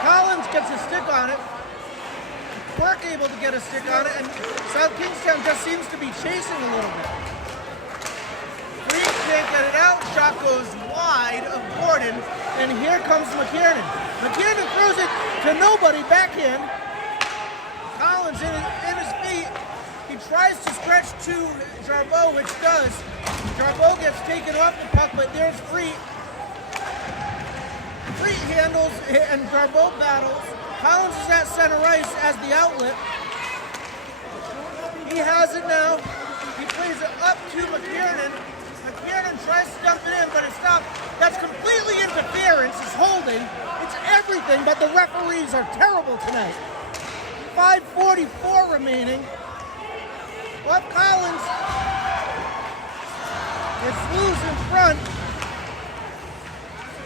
Collins gets a stick on it. Burke able to get a stick on it, and South Kingstown just seems to be chasing a little bit. Freet can't get it out. Shot goes wide of Gordon, and here comes McKiernan. McKiernan throws it to nobody, backhand. Collins in his feet. He tries to stretch to Jarbeau, which does. Jarbeau gets taken off the puck, but there's Freet. Freet handles, and Jarbeau battles. Collins is at center ice as the outlet. He has it now. He plays it up to McKiernan. McKiernan tries to dump it in, but it's not. That's completely interference. It's holding. It's everything, but the referees are terrible tonight. 5:44 remaining. Well, Collins gets loose in front.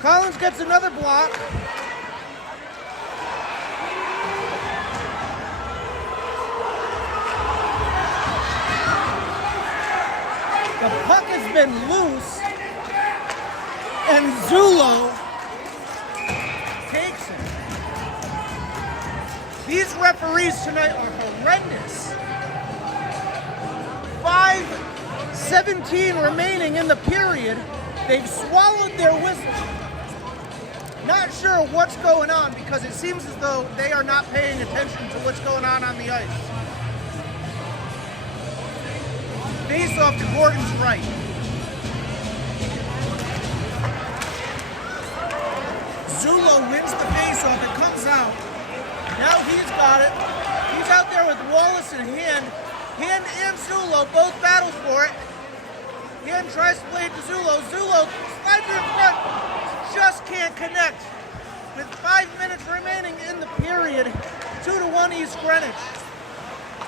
Collins gets another block. The puck has been loose, and Zulo takes it. These referees tonight are horrendous. 5:17 remaining in the period. They've swallowed their whistle. Not sure what's going on because it seems as though they are not paying attention to what's going on the ice. Face off to Gordon's right. Zulo wins the face off. It comes out. Now he's got it. He's out there with Wallace and Hand. Hand and Zulo both battle for it. Hand tries to play it to Zulo. Zulo slides it in front. Just can't connect. With 5 minutes remaining in the period, 2-1 East Greenwich.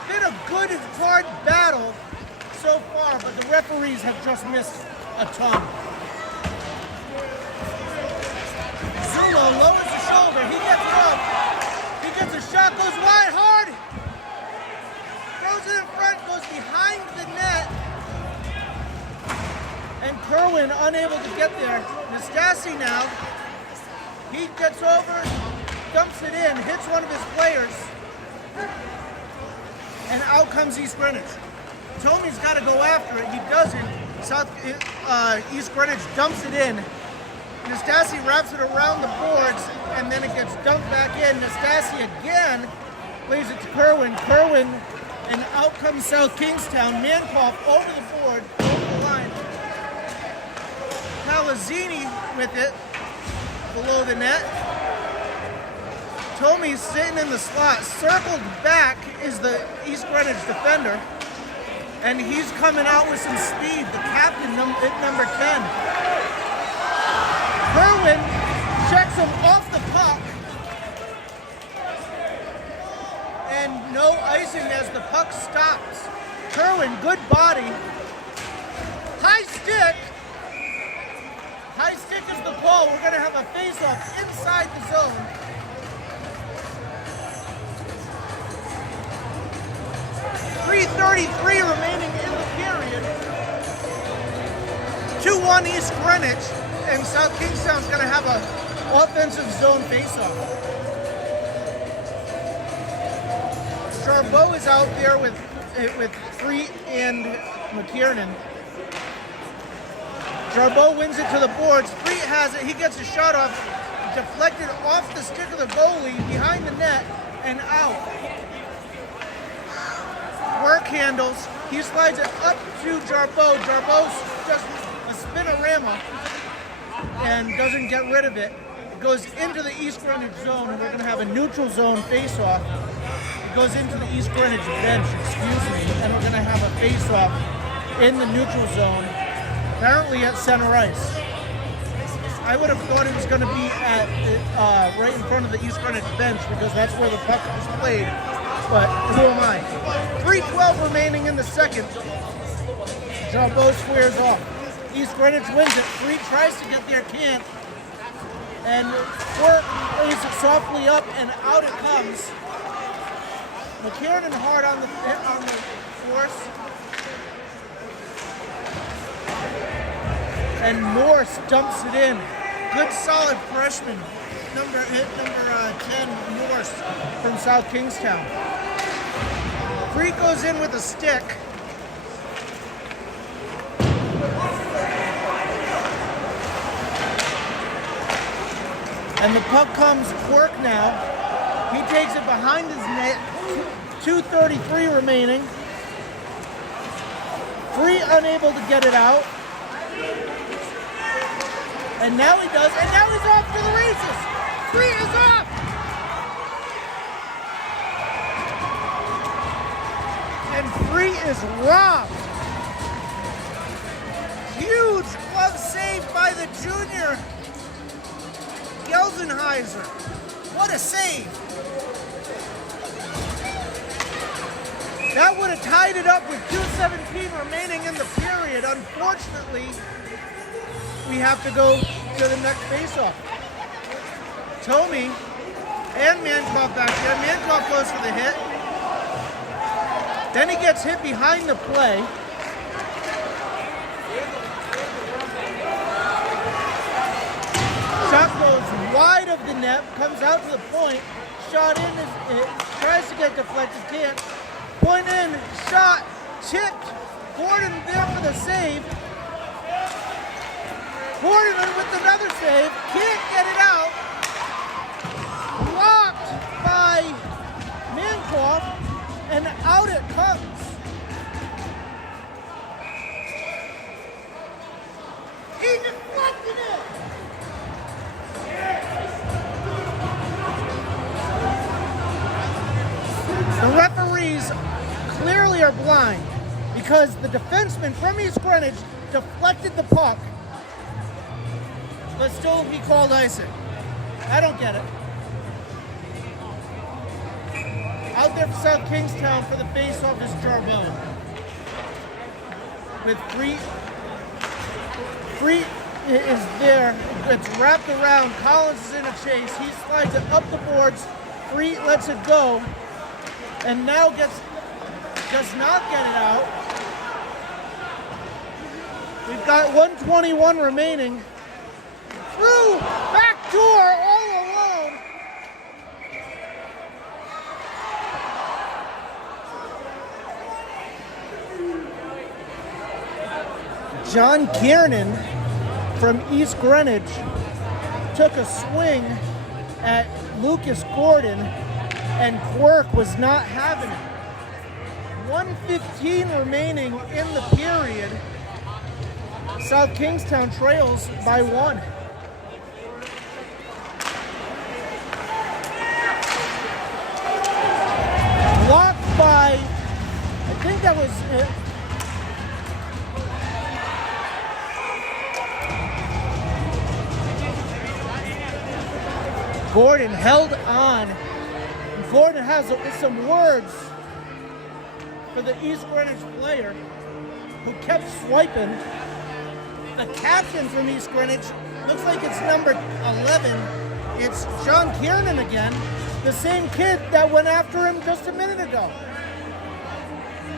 Been a good, hard battle so far, but the referees have just missed a ton. Zulo lowers the shoulder. He gets it up. He gets a shot, goes wide, hard. Throws it in front, goes behind the net. And Kerwin unable to get there. Nastasi now. He gets over, dumps it in, hits one of his players. And out comes East Greenwich. Tomey's got to go after it. He doesn't. East Greenwich dumps it in. Nastasi wraps it around the boards, and then it gets dumped back in. Nastasi again plays it to Kerwin. Kerwin, and out comes South Kingstown. Mankoff over the board, over the line. Palazzini with it below the net. Tomey's sitting in the slot. Circled back is the East Greenwich defender. And he's coming out with some speed, the captain at number 10. Kerwin checks him off the puck. And no icing as the puck stops. Kerwin, good body. High stick. High stick is the call. We're going to have a face-off inside the zone. .333 remaining in the period. 2-1 East Greenwich, and South Kingstown's going to have an offensive zone face-off. Jarbeau is out there with Freet and McKiernan. Jarbeau wins it to the boards. Freet has it. He gets a shot off, deflected off the stick of the goalie behind the net and out. Work handles. He slides it up to Jarbeau. Jarbeau's just a spinorama and doesn't get rid of it. goes into the East Greenwich zone, and we're going to have a neutral zone face-off. It goes into the East Greenwich bench, excuse me, and we're going to have a face-off in the neutral zone, apparently at center ice. I would have thought it was going to be at right in front of the East Greenwich bench because that's where the puck was played, but who am I? 3:12 remaining in the second. Jumbo squares off. East Greenwich wins it. Free tries to get there, can't. And Quirk lays it softly up, and out it comes. McKiernan hard on the force. And Morse dumps it in. Good solid freshman. Number 10, Morse from South Kingstown. Free goes in with a stick. And the puck comes Quirk now. He takes it behind his net. 2:33 remaining. Free unable to get it out. And now he does, and now he's off to the races. Free is off. And Free is robbed. Huge glove save by the junior Gelsenheiser. What a save. That would have tied it up with 2:17 remaining in the period. Unfortunately, we have to go to the next faceoff. Tomey and Mankoff back there. Mankoff goes for the hit. Then he gets hit behind the play. Shot goes wide of the net, comes out to the point. Shot in, tries to get deflected, can't. Point in, shot, chipped. Gordon there for the save. Gordon with another save, can't get it out. Blocked by Mankoff, and out it comes. He deflected it. The referees clearly are blind because the defenseman from East Greenwich deflected the puck, but still he called icing. I don't get it. Out there for South Kingstown for the face-off is Jarbone. With Free is there. It's wrapped around. Collins is in a chase. He slides it up the boards. Free lets it go. And now does not get it out. We've got 1:21 remaining. Through back door all alone. John Kiernan from East Greenwich took a swing at Lucas Gordon, and Quirk was not having it. 1:15 remaining in the period. South Kingstown trails by 1. Blocked by, I think that was Gordon held on. Gordon has some words for the East Greenwich player who kept swiping. The captain from East Greenwich, looks like it's number 11. It's John Kiernan again, the same kid that went after him just a minute ago.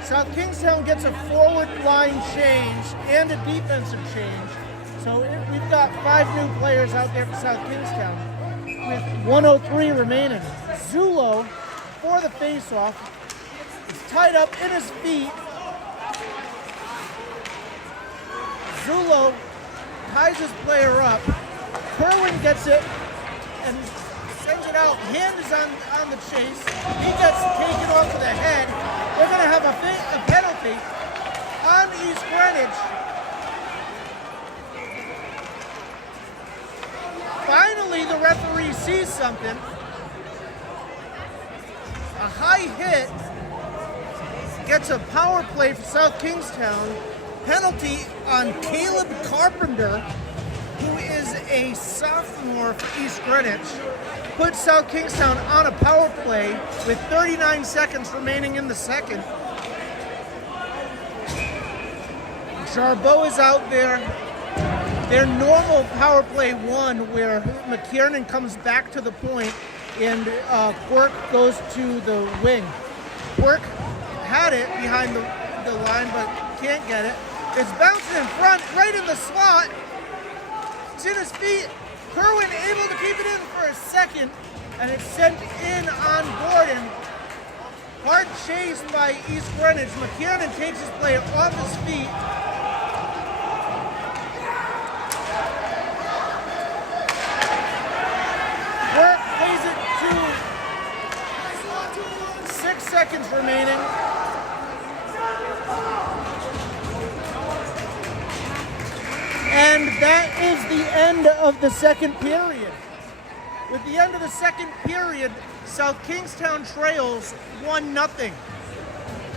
South Kingstown gets a forward line change and a defensive change. So we've got 5 new players out there for South Kingstown with 1:03 remaining. Zulo for the faceoff is tied up in his feet. Zulo ties his player up. Kerwin gets it and sends it out. Hand is on the chase. He gets taken off of the head. They're going to have a penalty on East Greenwich. Finally, the referee see something. A high hit gets a power play for South Kingstown. Penalty on Caleb Carpenter, who is a sophomore for East Greenwich. Puts South Kingstown on a power play with 39 seconds remaining in the second. Jarbeau is out there. Their normal power play one, where McKiernan comes back to the point and Quirk goes to the wing. Quirk had it behind the line, but can't get it. It's bouncing in front, right in the slot. It's in his feet. Kerwin able to keep it in for a second, and it's sent in on Gordon. Hard chased by East Greenwich. McKiernan takes his player off his feet. Quirk plays it to 6 seconds remaining. And that is the end of the second period. With the end of the second period, South Kingstown trails 1-0.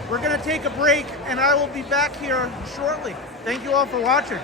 We're going to take a break, and I will be back here shortly. Thank you all for watching.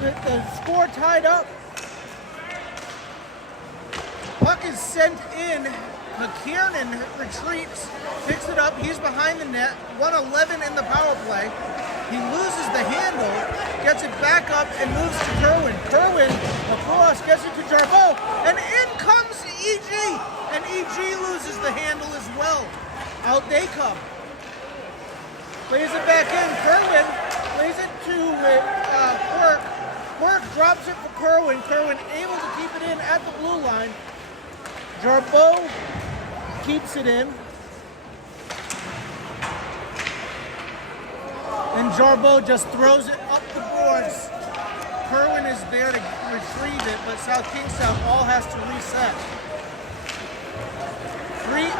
the score tied up. Puck is sent in. McKiernan retreats, picks it up. He's behind the net. 111 in the power play. He loses the handle, gets it back up, and moves to Kerwin. Kerwin across, gets it to Jarbeau, and in comes EG. And EG loses the handle as well. Out they come. Plays it back in. Kerwin plays it to Quirk. Quirk drops it for Kerwin. Kerwin able to keep it in at the blue line. Jarbeau keeps it in. And Jarbeau just throws it up the boards. Kerwin is there to retrieve it, but South Kingstown all has to reset. Freet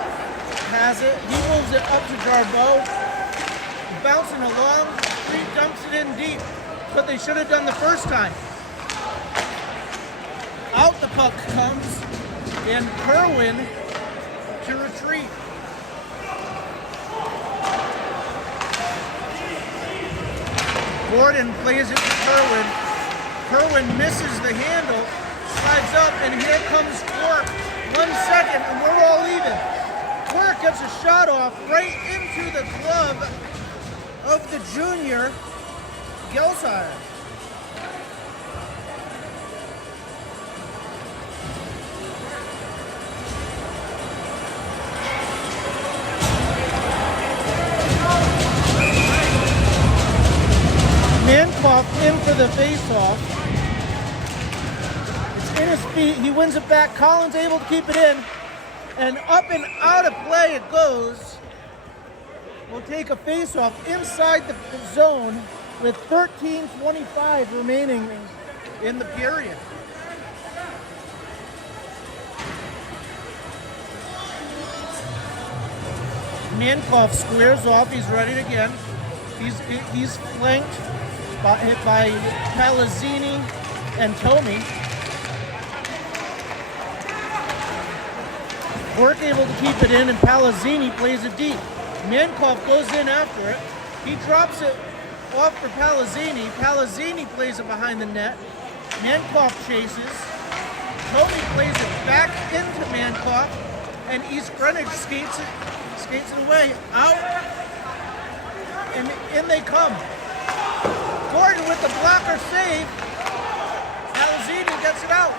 has it. He moves it up to Jarbeau. Bouncing along. Freet dumps it in deep. What they should have done the first time. Out the puck comes. And Kerwin to retreat. Gordon plays it to Kerwin. Kerwin misses the handle, slides up, and here comes Quirk. 1 second, and we're all even. Quirk gets a shot off right into the glove of the junior Gelsire. Mankoff in for the face-off. It's in his feet. He wins it back. Collins able to keep it in. And up and out of play it goes. We'll take a face-off inside the zone with 13:25 remaining in the period. Mankoff squares off. He's ready again. He's flanked by Palazzini and Tomey. Quirk able to keep it in, and Palazzini plays it deep. Mankoff goes in after it. He drops it off for Palazzini. Palazzini plays it behind the net. Mankoff chases. Tomey plays it back into Mankoff, and East Greenwich skates it away. Out, and in they come. Gordon with the blocker save. Palazzini gets it out.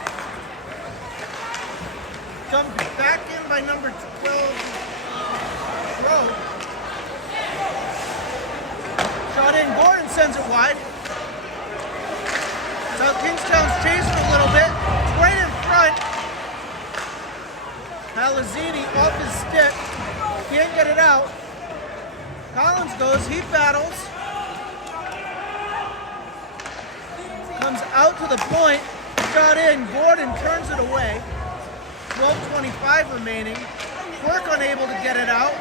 Comes back in by number 12, Rowe. Shot in. Gordon sends it wide. South Kingstown's chasing a little bit. Right in front. Palazzini off his stick. Can't get it out. Collins goes. He battles. Comes out to the point. Shot in. Gordon turns it away. 12:25 remaining. Quirk unable to get it out.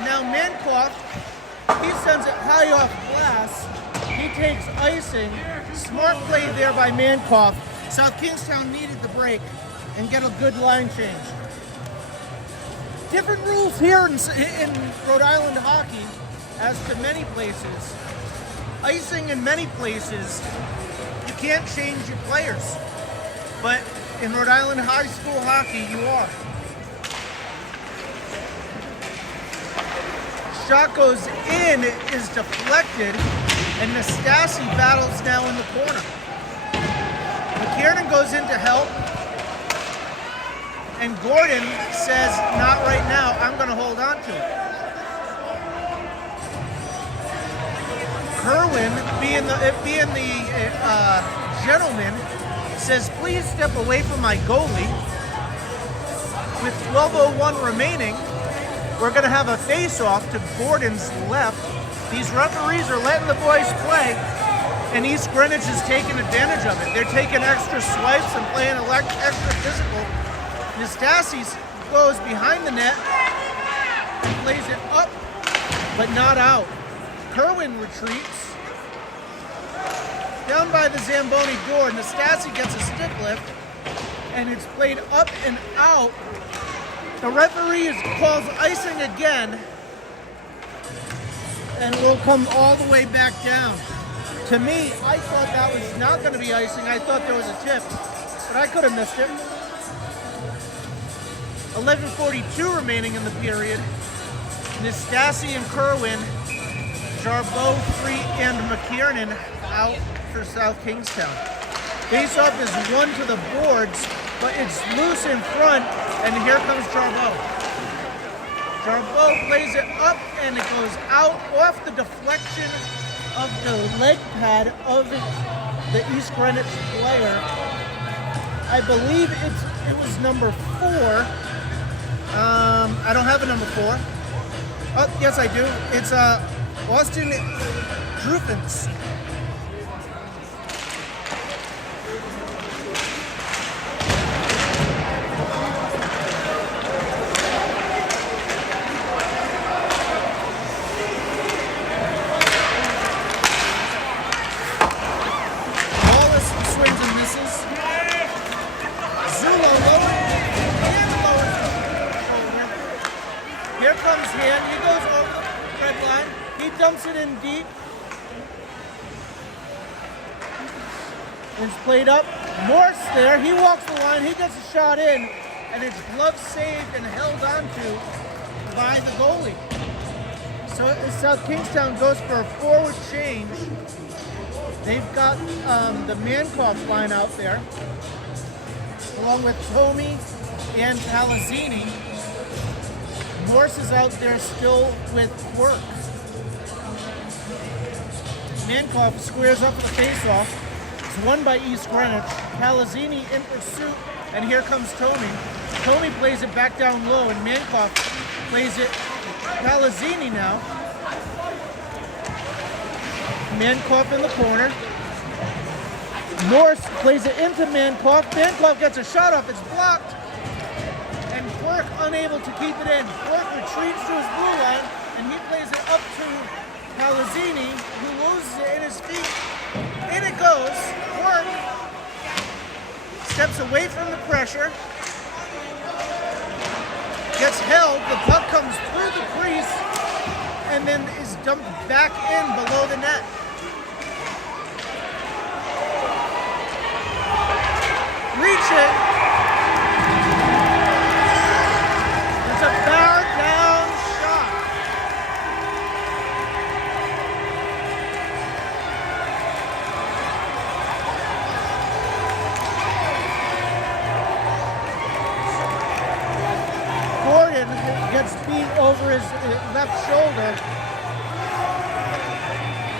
Now Mankoff, he sends it high off glass. He takes icing. Smart play there by Mankoff. South Kingstown needed the break and get a good line change. Different rules here in Rhode Island hockey as to many places. Icing in many places, you can't change your players. But in Rhode Island high school hockey, you are. Shot goes in, is deflected, and Nastasi battles now in the corner. McKiernan goes in to help, and Gordon says, not right now, I'm going to hold on to it. Kerwin, being the gentleman, says, please step away from my goalie. With 12:01 remaining, we're going to have a face-off to Gordon's left. These referees are letting the boys play, and East Greenwich is taking advantage of it. They're taking extra swipes and playing extra physical. Nastasi goes behind the net and plays it up, but not out. Kerwin retreats. Down by the Zamboni door, Nastasi gets a stick lift, and it's played up and out. The referee calls icing again, and will come all the way back down. To me, I thought that was not going to be icing. I thought there was a tip, but I could have missed it. 11:42 remaining in the period. Nastasi and Kerwin, Jarboe, Free, and McKiernan out for South Kingstown. Face-off is one to the boards, but it's loose in front, and here comes Jarboe. Jarboe plays it up, and it goes out off the deflection of the leg pad of the East Greenwich player. I believe it was number 4. I don't have a number 4. Oh, yes I do. It's Austin Drufens. Here comes Han. He goes over the red line. He dumps it in deep. It's played up. Morse there. He walks the line. He gets a shot in, and it's glove saved and held onto by the goalie. So South Kingstown goes for a forward change. They've got the Mankoff line out there, along with Tomey and Palazzini. Morse is out there still with work. Mankoff squares up for the face-off. It's won by East Greenwich. Palazzini in pursuit, and here comes Tomey. Tomey plays it back down low, and Mankoff plays it. Palazzini now. Mankoff in the corner. Morse plays it into Mankoff. Mankoff gets a shot off. It's blocked. And Quirk unable to keep it in. Quirk retreats to his blue line, and he plays it up to Palazzini, who loses it in his feet. In it goes. Quirk steps away from the pressure. Gets held. The puck comes through the crease, and then is dumped back in below the net. Reach it. It's a power down shot. Gordon gets beat over his left shoulder,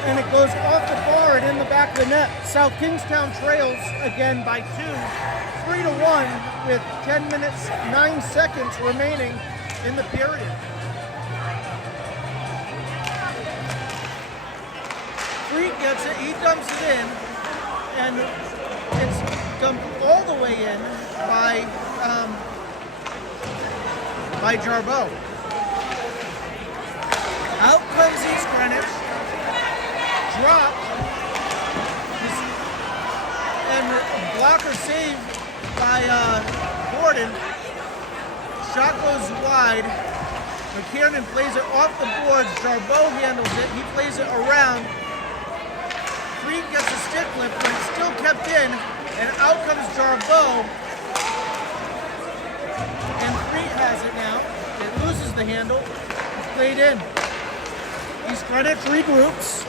and it goes off the bar and in the back of the net. South Kingstown trails again by 2, 3-1, with 10 minutes, 9 seconds remaining in the period. Freed gets it, he dumps it in, and it's dumped all the way in by Jarboe. Out comes East Greenwich. Drop. And blocker saved by Gordon. Shot goes wide. McKiernan plays it off the boards. Jarboe handles it. He plays it around. Freed gets a stick lift, but it's still kept in. And out comes Jarboe. And Freed has it now. It loses the handle. It's played in. East Greenwich regroups.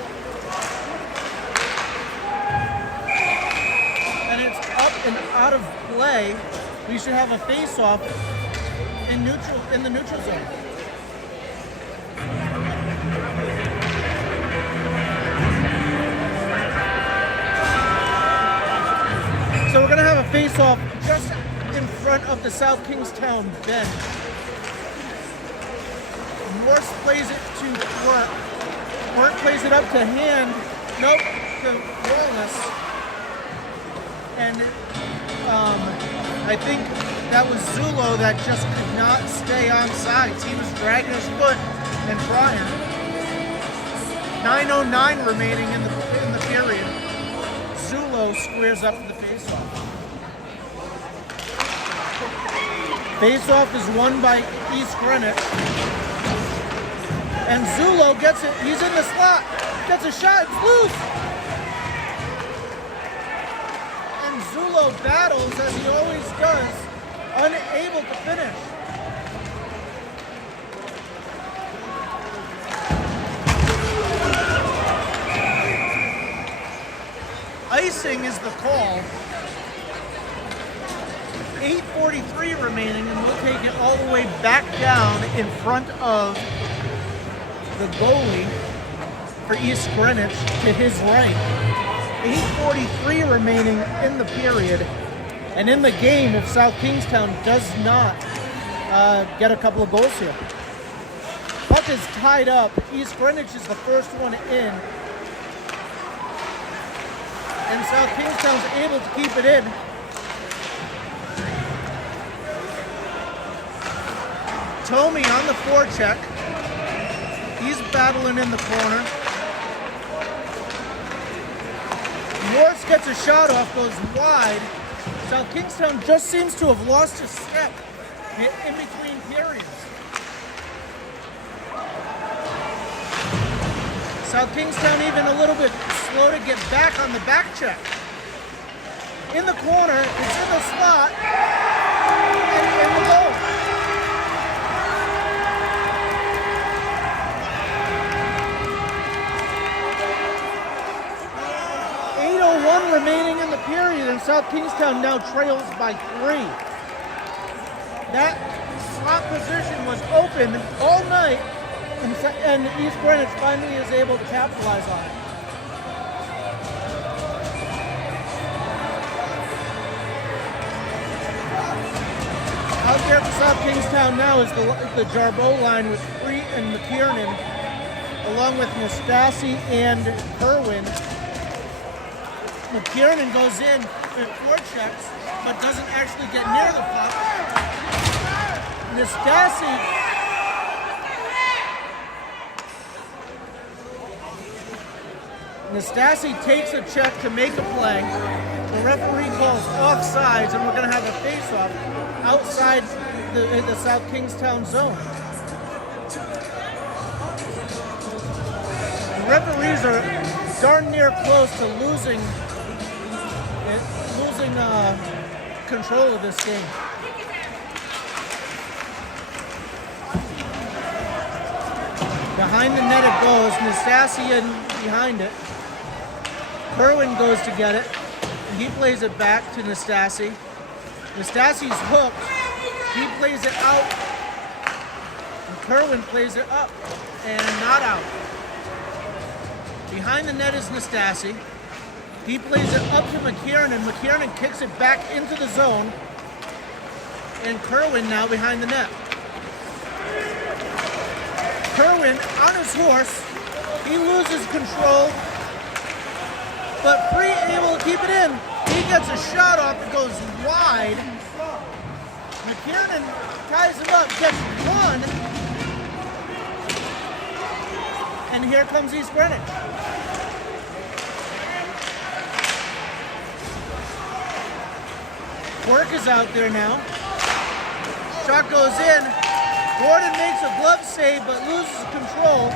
And it's up and out of play. We should have a face-off in the neutral zone. So we're gonna have a face-off just in front of the South Kingstown bench. Morse plays it to Quirk. Quirk plays it up to Hand. Nope, to Wallace. And I think that was Zulo that just could not stay on sides. He was dragging his foot and trying. 9:09 remaining in the period. Zulo squares up the faceoff. Faceoff is won by East Greenwich. And Zulo gets it. He's in the slot. Gets a shot. It's loose. Zulo battles, as he always does, unable to finish. Icing is the call. 8:43 remaining, and we'll take it all the way back down in front of the goalie for East Greenwich to his right. 8:43 remaining in the period, and in the game if South Kingstown does not get a couple of goals here. Puck is tied up. East Greenwich is the first one in, and South Kingstown's able to keep it in. Tomey on the forecheck. He's battling in the corner. Morse gets a shot off, goes wide. South Kingstown just seems to have lost his step in between periods. South Kingstown even a little bit slow to get back on the back check. In the corner, it's in the slot, and in the goal. 8:01 remaining in the period, and South Kingstown now trails by 3. That slot position was open all night, and East Greenwich finally is able to capitalize on it. Out there for South Kingstown now is the Jarboe line with Free and McKiernan, along with Nastasi and Kerwin. McKiernan goes in for forechecks, but doesn't actually get near the puck. Nastasi takes a check to make a play. The referee calls offsides, and we're going to have a face-off outside the South Kingstown zone. The referees are darn near close to losing control of this game. Behind the net it goes. Nastasi behind it. Kerwin goes to get it. And he plays it back to Nastasi. Nastasi's hooked. He plays it out. And Kerwin plays it up. And not out. Behind the net is Nastasi. He plays it up to McKiernan. McKiernan kicks it back into the zone. And Kerwin now behind the net. Kerwin on his horse. He loses control. But Free able to keep it in. He gets a shot off. It goes wide. McKiernan ties him up. Gets one. And here comes East Greenwich. Quirk is out there now. Shot goes in. Gordon makes a glove save but loses control.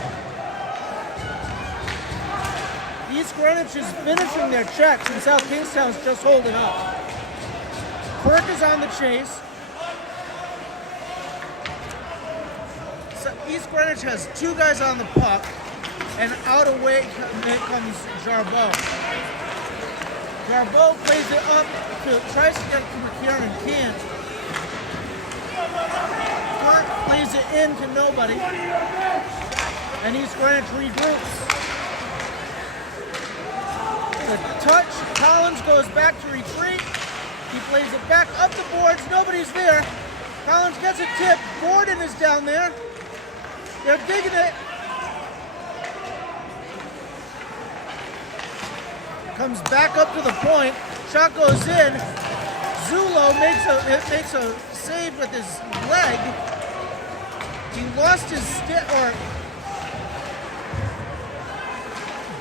East Greenwich is finishing their checks, and South Kingstown's just holding up. Quirk is on the chase. So East Greenwich has 2 guys on the puck, and out away comes Jarboe. Jarboe plays it up, tries to get to McKiernan, can't. Quirk plays it in to nobody, and East Greenwich regroups. The touch, Collins goes back to retreat. He plays it back up the boards, nobody's there. Collins gets a tip, Gordon is down there. They're digging it. Comes back up to the point. Shot goes in. Zulo makes a save with his leg. He lost his stick, or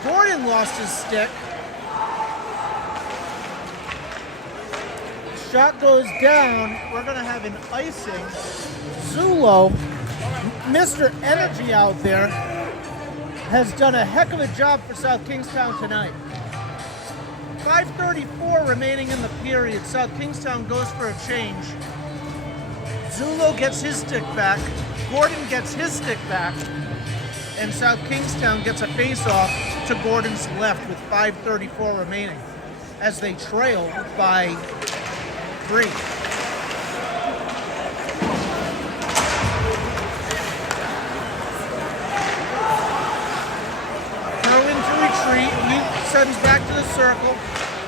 Gordon lost his stick. Shot goes down. We're going to have an icing. Zulo, Mr. Energy out there, has done a heck of a job for South Kingstown tonight. 5:34 remaining in the period. South Kingstown goes for a change. Zulo gets his stick back. Gordon gets his stick back. And South Kingstown gets a face-off to Gordon's left with 5:34 remaining as they trail by 3. Kerwin to retreat. He sends back to the circle.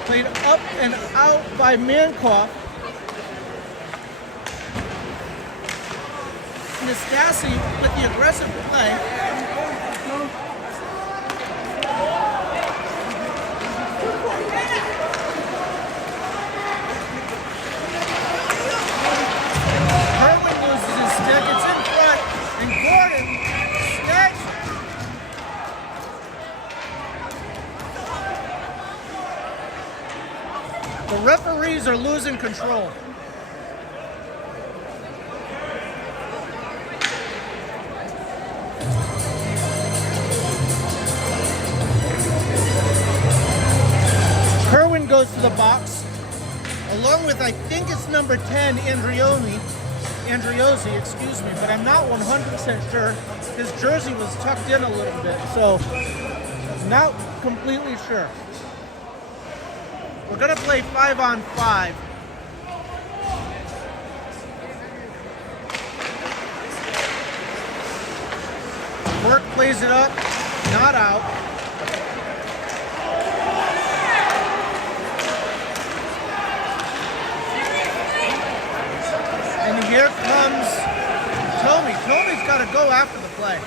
Played up and out by Mankoff. Nastasi with the aggressive play. Kerwin loses his stick. It's in front, and Gordon snags it. The referees are losing control. Kerwin goes to the box, along with, I think it's number 10, Andriozzi, excuse me, but I'm not 100% sure. His jersey was tucked in a little bit, so not completely sure. We're gonna play 5-on-5. Work plays it up, not out. And here comes Tommy. Tommy's got to go after the play.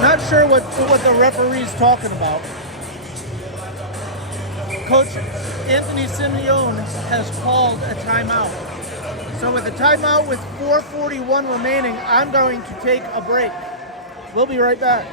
Not sure what the referee's talking about. Coach Anthony Simeone has called a timeout. So with a timeout with 4:41 remaining, I'm going to take a break. We'll be right back.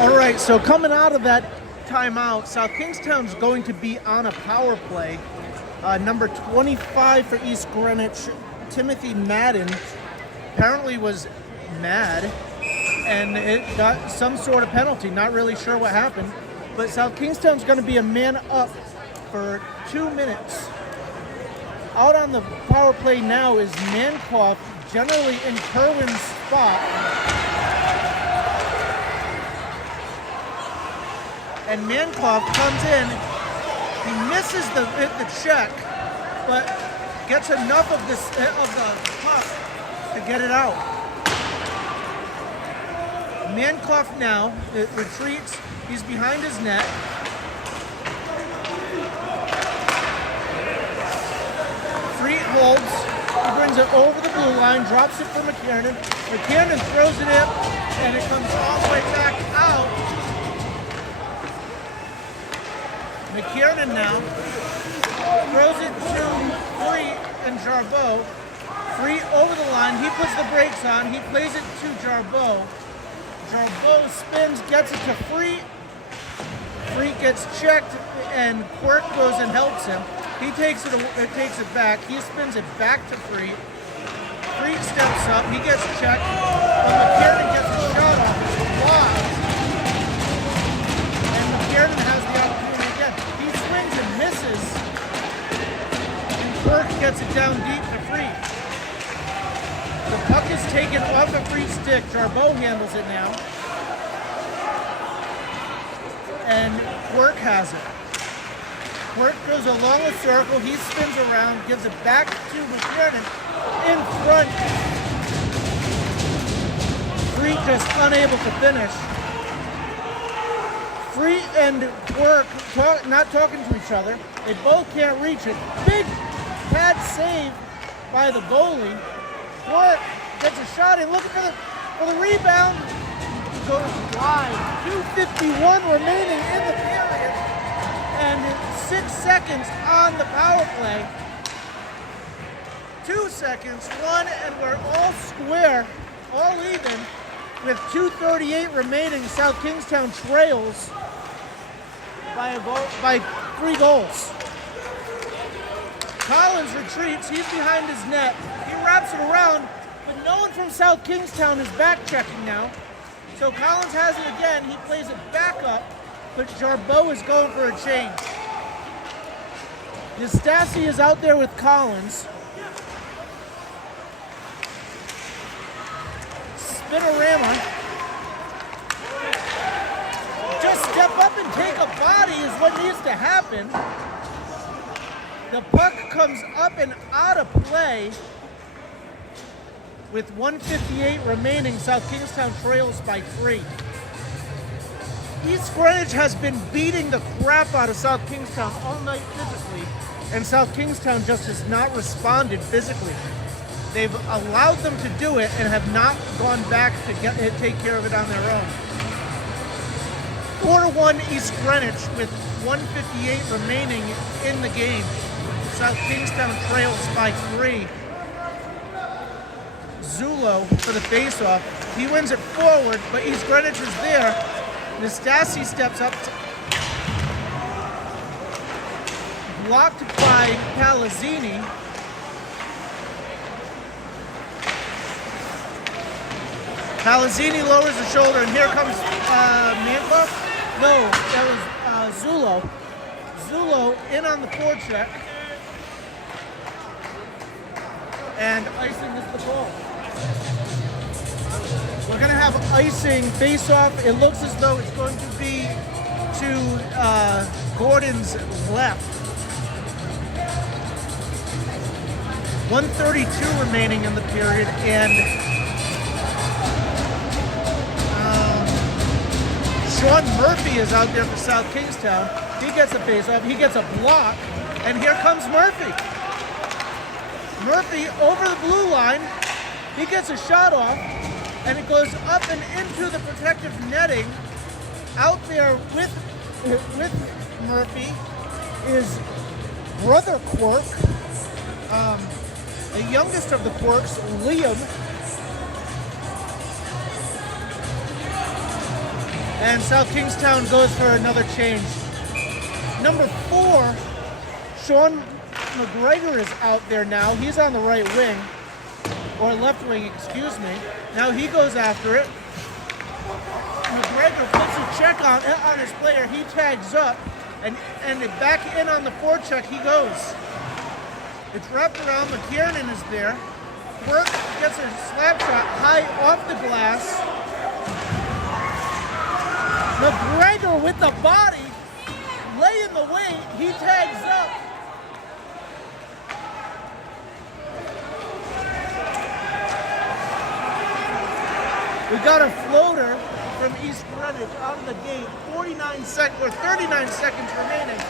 All right, so coming out of that timeout, South Kingstown's going to be on a power play. Number 25 for East Greenwich, Timothy Madden, apparently was mad, and it got some sort of penalty. Not really sure what happened, but South Kingstown's going to be a man up for 2 minutes. Out on the power play now is Mankoff, generally in Kerwin's spot. And Mankoff comes in, he misses the check, but gets enough of the puck to get it out. Mankoff now retreats, he's behind his net. Freet holds, he brings it over the blue line, drops it for McKiernan. McKiernan throws it in, and it comes all the way back out. McKiernan now throws it to Freet and Jarbeau. Freet over the line, he puts the brakes on, he plays it to Jarbeau. Jarbeau spins, gets it to Freet. Freet gets checked, and Quirk goes and helps him. He takes it back. He spins it back to Freed. Freed steps up. He gets checked. But McKiernan gets a shot off. It's blocked. And McKiernan has the opportunity again. He swings and misses. And Quirk gets it down deep to Freed. The puck is taken off of Freed's stick. Jarbeau handles it now. And Quirk has it. Quirk goes along the circle, he spins around, gives it back to McKiernan in front. Freed just unable to finish. Freed and Quirk not talking to each other. They both can't reach it. Big pad save by the goalie. Quirk gets a shot and looking for the rebound. Goes wide. 2:51 remaining in the period. And 6 seconds on the power play. 2 seconds, 1, and we're all square, all even, with 2:38 remaining. South Kingstown trails by 3 goals. Collins retreats, he's behind his net. He wraps it around, but no one from South Kingstown is back checking now. So Collins has it again, he plays it back up, but Jarbeau is going for a change. Nastasi is out there with Collins. Spinorama. Just step up and take a body is what needs to happen. The puck comes up and out of play. With 1:58 remaining, South Kingstown trails by 3. East Greenwich has been beating the crap out of South Kingstown all night physically, and South Kingstown just has not responded physically. They've allowed them to do it and have not gone back to take care of it on their own. 4-1 East Greenwich with 1:58 remaining in the game. South Kingstown trails by 3. Zulo for the faceoff. He wins it forward, but East Greenwich is there. Nastasi steps up. Blocked by Palazzini. Palazzini lowers the shoulder, and here comes Mankoff. No, that was Zulo. Zulo in on the forecheck. And icing is the goal. We're going to have icing face-off. It looks as though it's going to be to Gordon's left. 1:32 remaining in the period, and Sean Murphy is out there for South Kingstown. He gets a face-off. He gets a block, and here comes Murphy. Murphy over the blue line. He gets a shot off, and it goes up and into the protective netting. Out there with Murphy is brother Quirk, the youngest of the Quirks, Liam. And South Kingstown goes for another change. Number 4, Sean McGregor is out there now. He's on the right wing, or left wing, excuse me. Now he goes after it. McGregor puts a check on his player. He tags up, and back in on the forecheck he goes. It's wrapped around. McKiernan is there. Quirk gets a slap shot high off the glass. McGregor with the body, laying the weight. He tags up. We got a floater from East Greenwich out of the gate. 39 seconds remaining.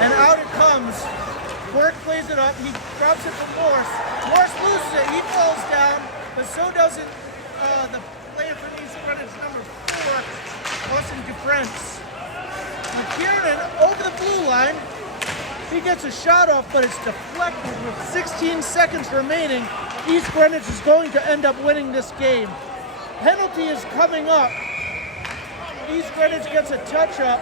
And out it comes. Quirk plays it up. He drops it for Morse. Morse loses it. He falls down, but so doesn't the player from East Greenwich, number 4, Austin Dufresne. McKiernan over the blue line. He gets a shot off, but it's deflected with 16 seconds remaining. East Greenwich is going to end up winning this game. Penalty is coming up. East Greenwich gets a touch up.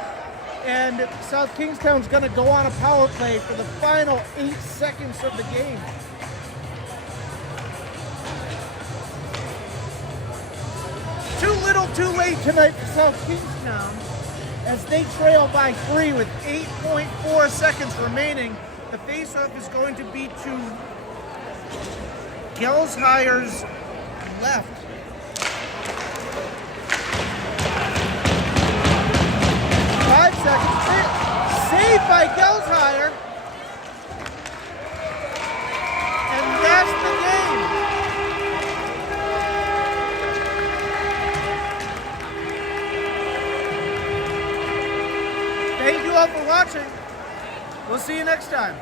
And South Kingstown's going to go on a power play for the final 8 seconds of the game. Too little, too late tonight for South Kingstown as they trail by 3 with 8.4 seconds remaining. The face-off is going to be to Gelshire's left. 5 seconds. Saved by Gelshire. And that's the game. Thank you all for watching. We'll see you next time.